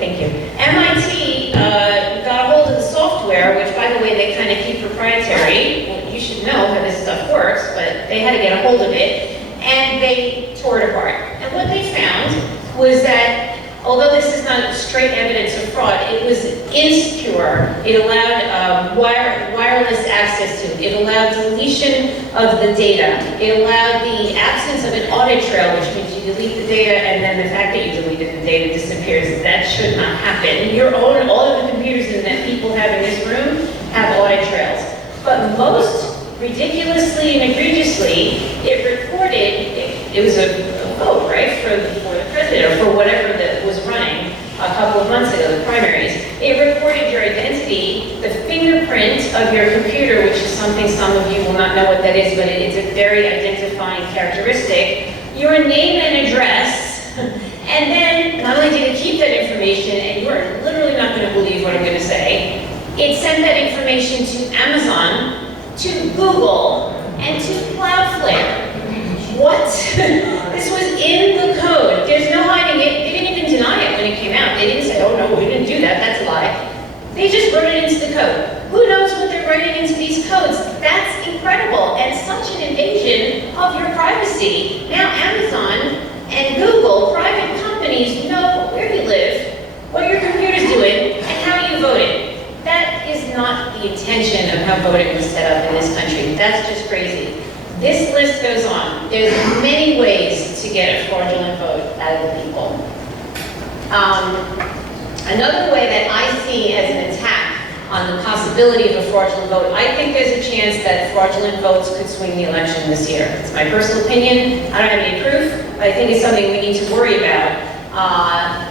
thank you. MIT got a hold of the software, which, by the way, they kind of keep proprietary. Well, you should know how this stuff works, but they had to get a hold of it, and they tore it apart. And what they found was that although this is not straight evidence of fraud, it was insecure. It allowed wireless access to it. It allowed deletion of the data. It allowed the absence of an audit trail, which means you delete the data and then the fact that you deleted the data disappears. That should not happen. All of the computers that people have in this room have audit trails. But most ridiculously and egregiously, it recorded, it was a vote, right, for the president, or for whatever that was running a couple of months ago, the primaries. It recorded your identity, the fingerprint of your computer, which is something some of you will not know what that is, but it's a very identifying characteristic, your name and address, and then not only did it keep that information, and you are literally not going to believe what I'm going to say, it sent that information to Amazon, to Google, and to Cloudflare. What? This was in the code. There's no hiding it. They didn't even deny it when it came out. They didn't say, oh no, we didn't do that, that's a lie. They just wrote it into the code. Who knows what they're writing into these codes? That's incredible and such an invasion of your privacy. Now Amazon and Google, private companies, companies know where you live, what your computer's doing, and how you voted. That is not the intention of how voting was set up in this country. That's just crazy. This list goes on. There's many ways to get a fraudulent vote out of the people. Another way that I see as an attack on the possibility of a fraudulent vote, I think there's a chance that fraudulent votes could swing the election this year. It's my personal opinion. I don't have any proof, but I think it's something we need to worry about.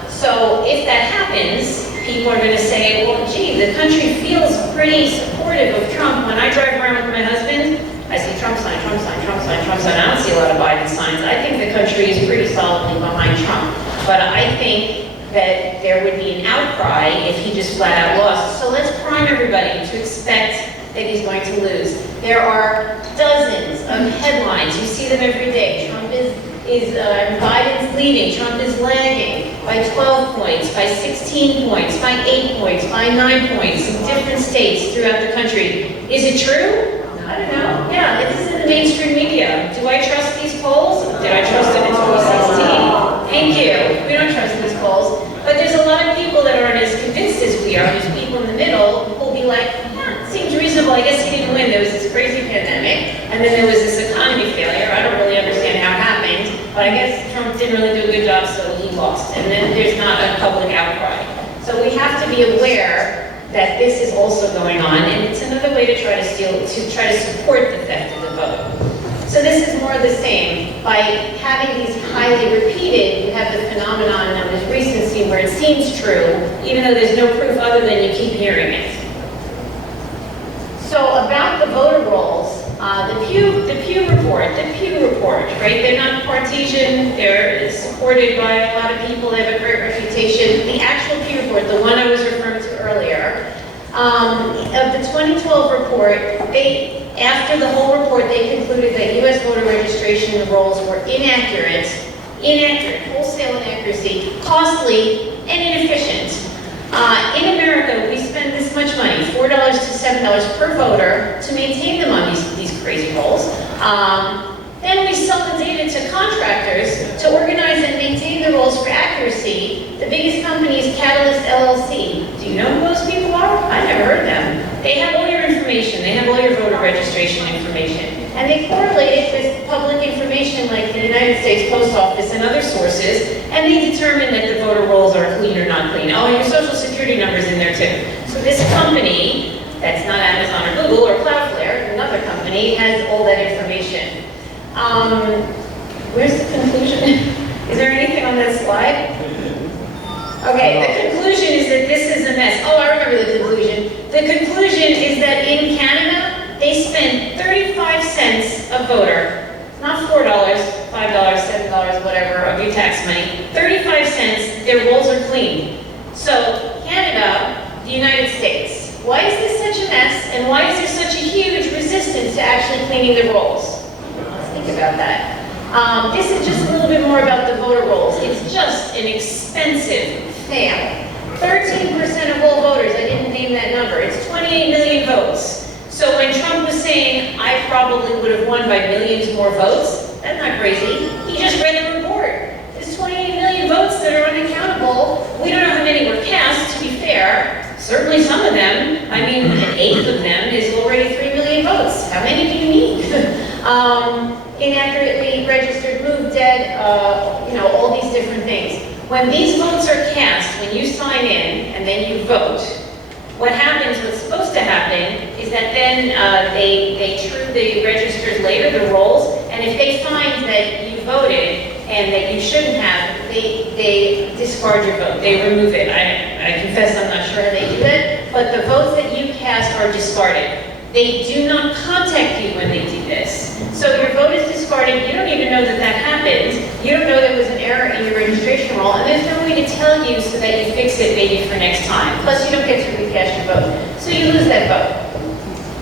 So if that happens, people are going to say, well, gee, the country feels pretty supportive of Trump. When I drive around with my husband, I see Trump sign, Trump sign, Trump sign, Trump sign. I don't see a lot of Biden signs. I think the country is pretty solidly behind Trump. But I think that there would be an outcry if he just flat out lost. So let's prime everybody to expect that he's going to lose. There are dozens of headlines. You see them every day. Trump is Biden's leading. Trump is lagging by 12 points, by 16 points, by 8 points, by 9 points in different states throughout the country. Is it true? I don't know. Yeah, this is in the mainstream media. Do I trust these polls? Did I trust them in 2016? Thank you. We don't trust these polls. But there's a lot of people that aren't as convinced as we are. There's people in the middle who'll be like, yeah, it seems reasonable. I guess he didn't win. There was this crazy pandemic, and then there was this economy failure. I don't really understand how it happened, but I guess Trump didn't really do a good job, so he lost. And then there's not a public outcry. So we have to be aware that this is also going on, and it's another way to try to support the theft of the vote. So this is more of the same. By having these highly repeated, you have the phenomenon known as recency, where it seems true, even though there's no proof other than you keep hearing it. So about the voter rolls, the Pew report, right? They're not partisan. They're supported by a lot of people. They have a great reputation. The actual Pew report, the one I was referring to earlier, of the 2012 report, after the whole report, they concluded that U.S. voter registration rolls were inaccurate, wholesale inaccuracy, costly, and inefficient. In America, we spend this much money, $4 to $7 per voter, to maintain them on these crazy rolls. Then we sell the data to contractors to organize and maintain the rolls for accuracy. The biggest company is Catalyst LLC. Do you know who those people are? I never heard of them. They have all your information. They have all your voter registration information. And they correlate it with public information like the United States Post Office and other sources, and they determine that the voter rolls are clean or not clean. Oh, and your social security number's in there too. So this company, that's not Amazon or Google or Cloudflare, another company, has all that information. Where's the conclusion? Is there anything on that slide? Okay, the conclusion is that this is a mess. Oh, I remember the conclusion. The conclusion is that in Canada, they spend 35 cents a voter, not $4, $5, $7, whatever, of your tax money. 35 cents, their rolls are clean. So Canada, the United States, why is this such a mess, and why is there such a huge resistance to actually cleaning the rolls? Let's think about that. This is just a little bit more about the voter rolls. It's just an expensive fail. 13% of all voters, I didn't name that number, it's 28 million votes. So when Trump was saying, I probably would have won by millions more votes, that's not crazy. He just read the report. There's 28 million votes that are unaccountable. We don't know how many were cast, to be fair. Certainly some of them, I mean, an eighth of them is already 3 million votes. How many do you need? Inaccurately registered, moved, dead, all these different things. When these votes are cast, when you sign in and then you vote, what happens, what's supposed to happen, is that then they true the registers later, the rolls, and if they find that you voted and that you shouldn't have, they discard your vote, they remove it. I confess I'm not sure how they do that, but the votes that you cast are discarded. They do not contact you when they do this. So your vote is discarded, you don't even know that that happened, you don't know there was an error in your registration roll, and there's no way to tell you so that you fix it maybe for next time. Plus you don't get to recast your vote. So you lose that vote.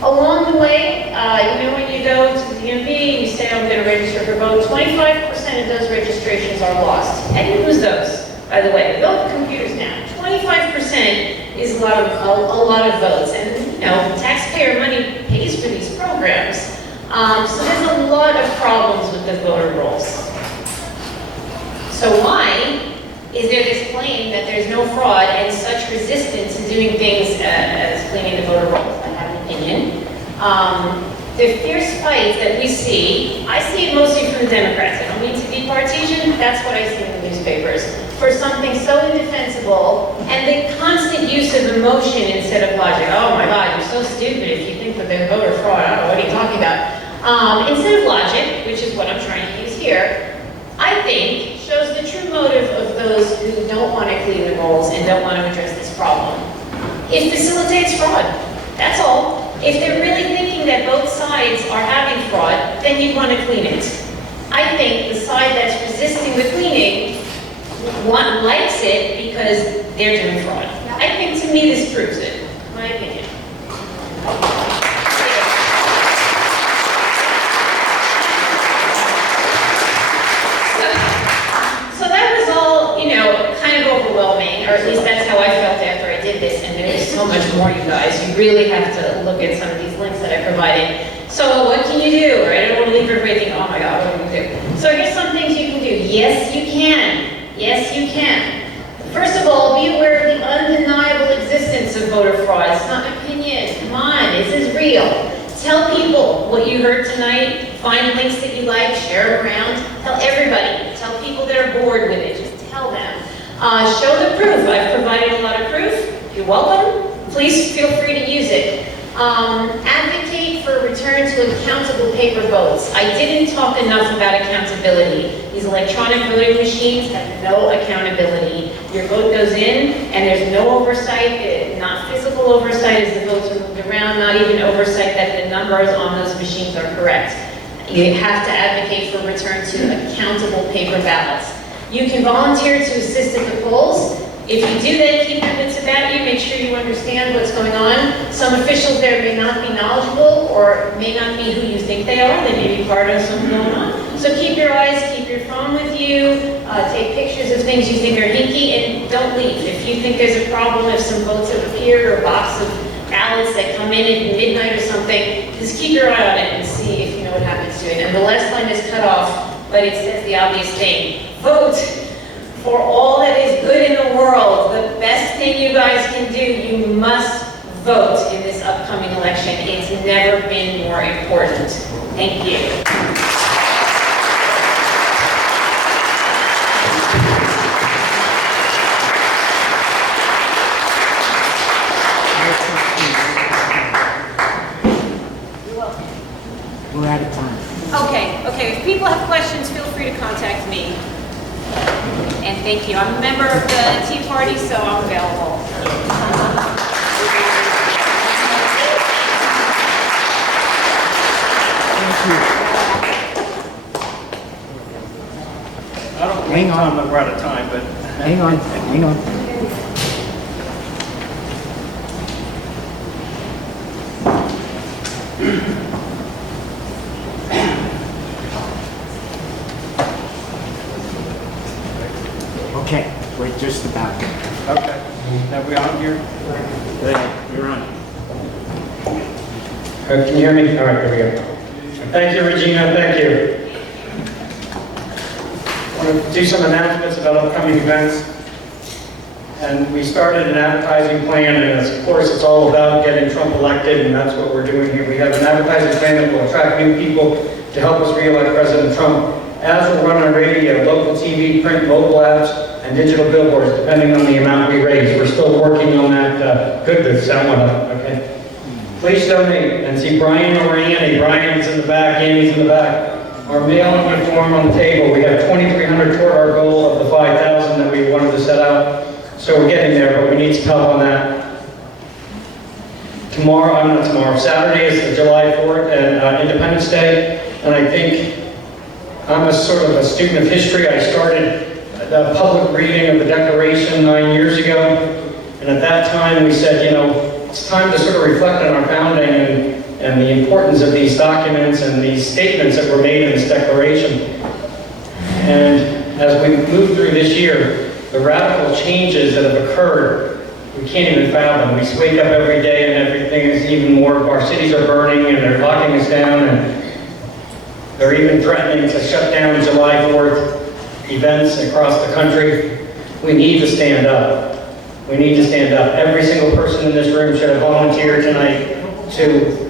Along the way, when you go to the DMV and you say, I'm going to register for vote, 25% of those registrations are lost. How do you lose those, by the way? We all have computers now. 25% is a lot of votes, and taxpayer money pays for these programs. So there's a lot of problems with the voter rolls. So why is there this claim that there's no fraud and such resistance to doing things as cleaning the voter rolls. I have an opinion. The fierce fight that we see, I see it mostly from the Democrats. I don't mean to be partisan, that's what I see in the newspapers. For something so indefensible, and the constant use of emotion instead of logic. Oh my God, you're so stupid if you think that they're voter fraud. I don't know, what are you talking about? Instead of logic, which is what I'm trying to use here, I think shows the true motive of those who don't want to clean the rolls and don't want to address this problem. It facilitates fraud, that's all. If they're really thinking that both sides are having fraud, then you'd want to clean it. I think the side that's resisting the cleaning likes it because they're doing fraud. I think, to me, this proves it. My opinion. So that was all, kind of overwhelming, or at least that's how I felt after I did this, and there's so much more, you guys. You really have to look at some of these links that I provided. So what can you do, right? I don't want to leave everybody thinking, oh my God, what do we do? So here's some things you can do. Yes, you can. Yes, you can. First of all, be aware of the undeniable existence of voter fraud. It's not an opinion. Come on, this is real. Tell people what you heard tonight. Find links that you like, share it around. Tell everybody. Tell people that are bored with it. Just tell them. Show the proof. I've provided a lot of proof. You're welcome. Please feel free to use it. Advocate for a return to accountable paper votes. I didn't talk enough about accountability. These electronic voting machines have no accountability. Your vote goes in, and there's no oversight, not physical oversight as the votes are moved around, not even oversight that the numbers on those machines are correct. You have to advocate for a return to accountable paper ballots. You can volunteer to assist at the polls. If you do that, keep your wits about you, make sure you understand what's going on. Some officials there may not be knowledgeable or may not be who you think they are. They may be part of something going on. So keep your eyes, keep your phone with you, take pictures of things you think are hinky, and don't leave. If you think there's a problem, if some votes have appeared or a box of ballots that come in at midnight or something, just keep your eye on it and see if you know what happens to it. And the last line is cut off, but it says the obvious thing. Vote for all that is good in the world. The best thing you guys can do, you must vote in this upcoming election. It's never been more important. Thank you. We're out of time. Okay. If people have questions, feel free to contact me. And thank you. I'm a member of the Tea Party, so I'm available. I don't Hang think on. we're out of time, but... Hang on. Okay, we're just about. Okay. Are we on here? You're on. Can you hear me? All right, there we go. Thank you, Regina. Thank you. I want to do some announcements about upcoming events. And we started an advertising plan, and of course, it's all about getting Trump elected, and that's what we're doing here. We have an advertising plan that will attract new people to help us re-elect President Trump. Ads will run on radio, local TV, print, mobile apps, and digital billboards, depending on the amount we raise. We're still working on that. Good, the sound went up, okay. Please donate and see Brian or Annie. Brian's in the back, Annie's in the back. Our mail-in form on the table. We have 2,300 toward our goal of the 5,000 that we wanted to set out. So we're getting there, but we need some help on that. Saturday is the July 4th and Independence Day, and I think I'm a sort of a student of history. I started the public reading of the Declaration 9 years ago, and at that time we said, it's time to sort of reflect on our founding and the importance of these documents and these statements that were made in this Declaration. And as we move through this year, the radical changes that have occurred, we can't even fathom. We wake up every day and everything is even more, our cities are burning and they're locking us down, and they're even threatening to shut down July 4th events across the country. we need to stand up. We need to stand up. Every single person in this room should have volunteered tonight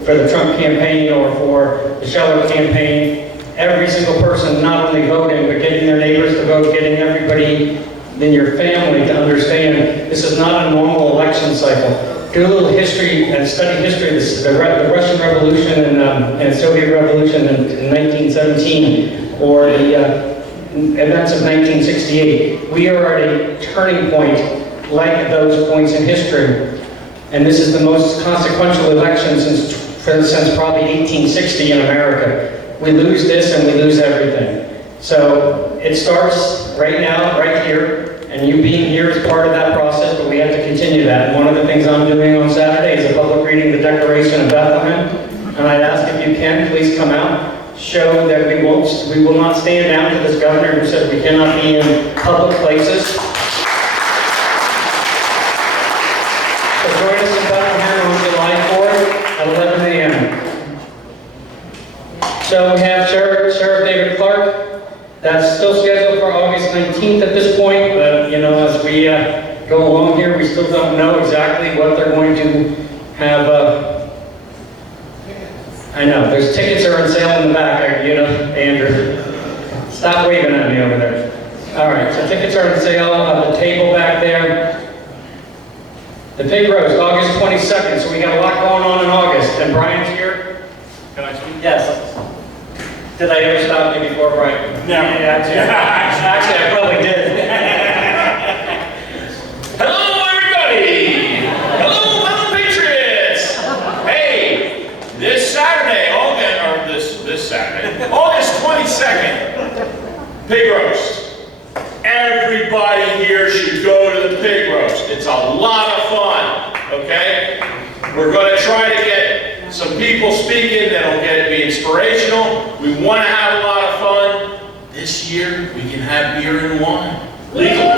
for the Trump campaign or for the Scheller campaign. Every single person not only voting, but getting their neighbors to vote, getting everybody in your family to understand this is not a normal election cycle. Do a little history and study history. The Russian Revolution and Soviet Revolution in 1917, or the events of 1968. We are at a turning point like those points in history. And this is the most consequential election since probably 1860 in America. We lose this and we lose everything. So it starts right now, right here, and you being here is part of that process, but we have to continue that. And one of the things I'm doing on Saturday is a public reading of the Declaration of Bethlehem. And I'd ask if you can, please come out, show that we will not stand down to this governor who said we cannot be in public places. So join us in Bethlehem on July 4th at 11 a.m. So we have Sheriff David Clark. That's still scheduled for August 19th at this point, but as we go along here, we still don't know exactly what they're going to have. I know, there's tickets are on sale in the back, Andrew. Stop waving at me over there. All right, so tickets are on sale on the table back there. The pig roast, August 22nd, so we got a lot going on in August. And Brian's here. Can I speak? Yes. Did I ever stop you before, Brian? No. Yeah, actually, I probably did. Hello, everybody! Hello, fellow patriots! Hey, this Saturday, August 22nd, pig roast. Everybody here should go to the pig roast. It's a lot of fun, okay? We're going to try to get some people speaking that'll be inspirational. We want to have a lot of fun. This year, we can have beer and wine. Legal.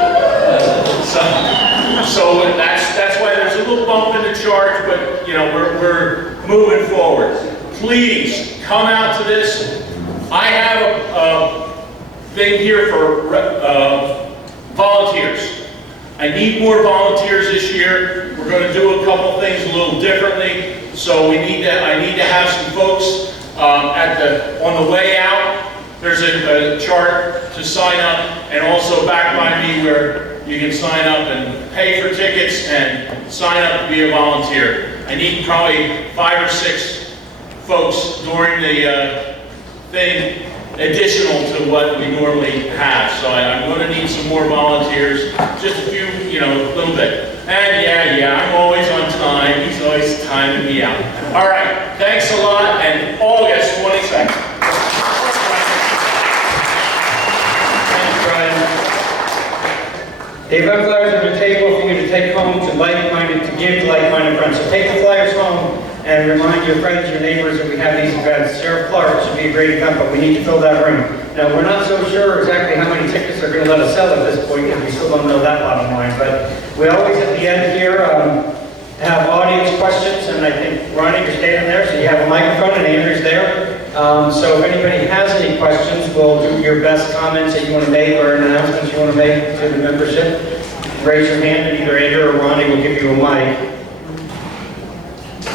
So that's why there's a little bump in the charge, but we're moving forward. Please come out to this. I have a thing here for volunteers. I need more volunteers this year. We're going to do a couple things a little differently. So I need to have some folks on the way out. There's a chart to sign up, and also back by me where you can sign up and pay for tickets and sign up to be a volunteer. I need probably 5 or 6 folks during the thing, additional to what we normally have. So I'm going to need some more volunteers, just a few, a little bit. And yeah, I'm always on time. He's always timing me out. All right, thanks a lot, and August 22nd. Dave, have flyers on your table for you to take home to give to like-minded friends. So take the flyers home and remind your friends, your neighbors that we have these events. Sheriff Clark should be a great event, but we need to fill that room. Now, we're not so sure exactly how many tickets they're going to let us sell at this point, because we still don't know that bottom line. But we always, at the end here, have audience questions, and I think, Ronnie, you're standing there, so you have a microphone, and Andrew's there. So if anybody has any questions, we'll do your best comments that you want to make or announcements you want to make to the membership. Raise your hand, and either Andrew or Ronnie will give you a mic.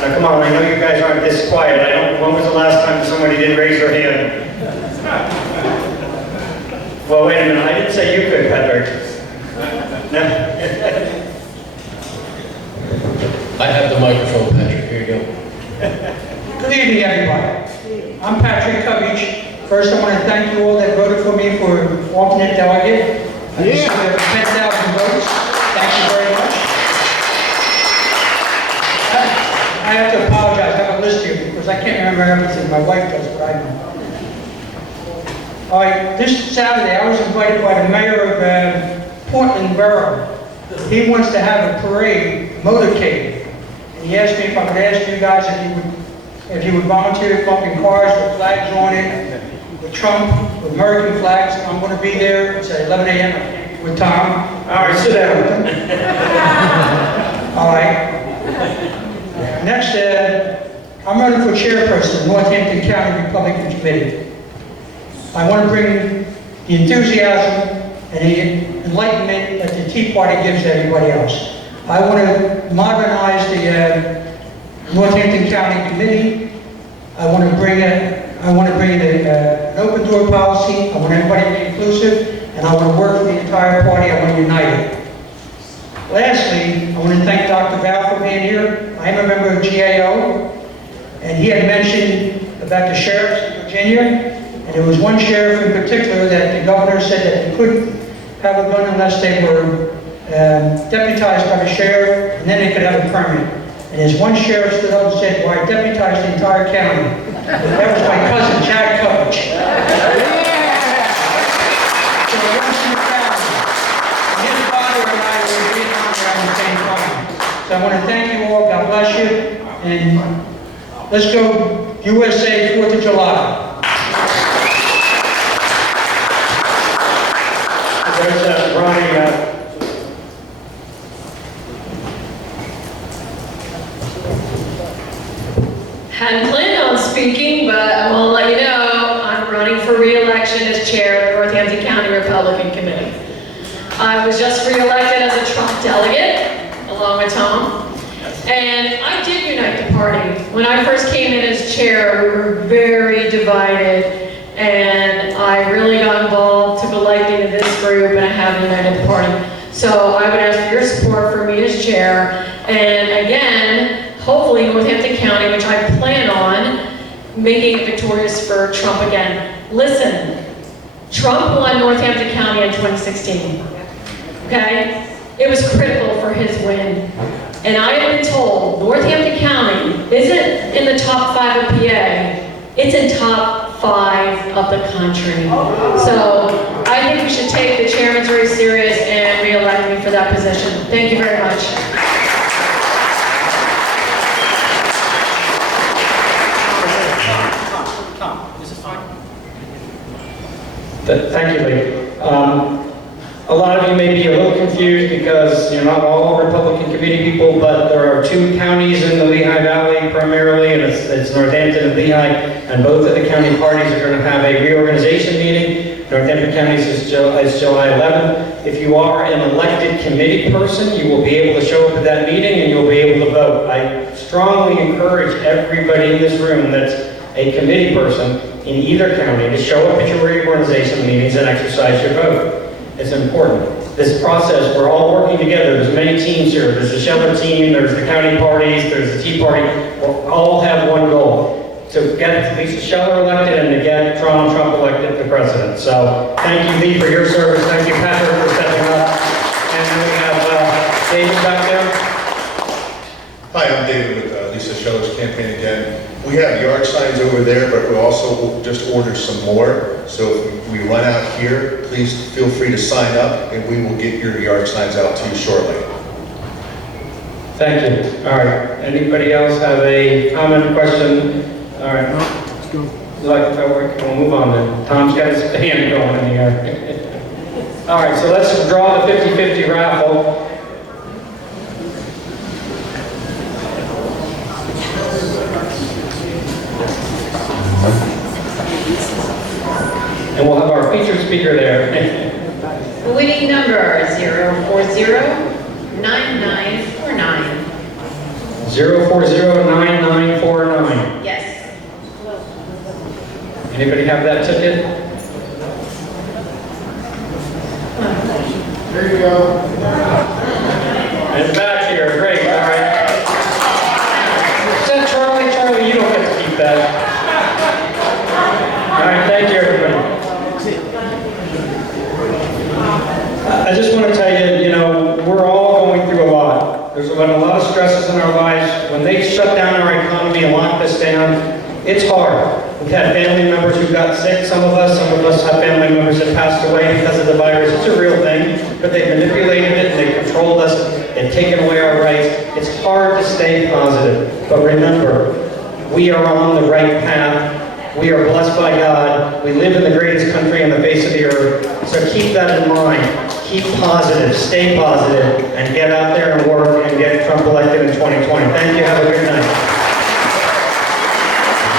Now, come on, I know you guys aren't this quiet. When was the last time somebody did raise their hand? Well, wait a minute, I didn't say you could, Patrick. No. I have the microphone, Patrick. Here you go. Good evening, everybody. I'm Patrick Covich. First, I want to thank you all that voted for me for alternate delegate. I received over 10,000 votes. Thank you very much. I have to apologize. I have a list here because I can't remember everything. My wife does, but I don't. All right, this Saturday, I was invited by the mayor of Portland Borough. He wants to have a parade, motorcade. And he asked me if I could ask you guys if you would volunteer to come in cars with flags on it, with Trump, with American flags. I'm going to be there. It's at 11 a.m. with Tom. All right, sit down. All right. Next, I'm running for chairperson of the Northampton County Republican Committee. I want to bring the enthusiasm and the enlightenment that the Tea Party gives to everybody else. I want to modernize the Northampton County Committee. I want to bring in an open door policy. I want everybody to be inclusive, and I want to work for the entire party. I want to unite it. Lastly, I want to thank Dr. Val for being here. I am a member of GAO, and he had mentioned about the sheriffs in Virginia, and there was one sheriff in particular that the governor said that they couldn't have a gun unless they were deputized by the sheriff, and then they could have a permit. And there's one sheriff stood up and said, well, I deputized the entire county. That was my cousin, Jack Coach. So I went to the county. His father and I were in Vietnam around the same time. So I want to thank you all, God bless you, and let's go USA 4th of July. There's Ronnie. Hadn't planned on speaking, but I want to let you know I'm running for re-election as chair of the Northampton County Republican Committee. I was just re-elected as a Trump delegate, along with Tom, and I did unite the party. When I first came in as chair, we were very divided, and I really got involved, took a liking to this group, and I have united the party. So I would ask for your support for me as chair, and again, hopefully Northampton County, which I plan on making it victorious for Trump again. Listen, Trump won Northampton County in 2016, okay? It was critical for his win. And I have been told Northampton County isn't in the top 5 of PA, it's in top 5 of the country. So I think we should take the chairman's race serious and re-elect me for that position. Thank you very much. Thank you, Lee. A lot of you may be a little confused because you're not all Republican committee people, but there are 2 counties in the Lehigh Valley primarily, and it's Northampton and Lehigh, and both of the county parties are going to have a reorganization meeting. Northampton County's is July 11th. If you are an elected committee person, you will be able to show up at that meeting and you'll be able to vote. I strongly encourage everybody in this room that's a committee person in either county to show up at your reorganization meetings and exercise your vote. It's important. This process, we're all working together. There's many teams here. There's the Scheller team, there's the county parties, there's the Tea Party. We all have one goal, to get Lisa Scheller elected and to get Donald Trump elected to president. So thank you, Lee, for your service. Thank you, Patrick, for stepping up. And then we have David back there. Hi, I'm David with Lisa Scheller's campaign again. We have yard signs over there, but we also just ordered some more. So if we run out here, please feel free to sign up and we will get your yard signs out to you shortly. Thank you. All right. Anybody else have a comment, question? All right. Let's go. We'll move on then. Tom's got his hand going in the air. All right, so let's draw the 50-50 raffle. And we'll have our featured speaker there. Winning number 040-9949. 0409949. Yes. Anybody have that ticket? There you go. And back here, great, all right. Is that Charlie? Charlie, you don't get to keep that. All right, thank you, everybody. I just want to tell you, we're all going through a lot. There's been a lot of stresses in our lives. When they shut down our economy and locked us down, it's hard. We've had family members who got sick, some of us have family members that passed away because of the virus. It's a real thing, but they've manipulated it and they've controlled us and taken away our rights. It's hard to stay positive, but remember, we are on the right path. We are blessed by God. We live in the greatest country on the face of the earth. So keep that in mind. Keep positive, stay positive, and get out there and work and get Trump elected in 2020. Thank you. Have a good night.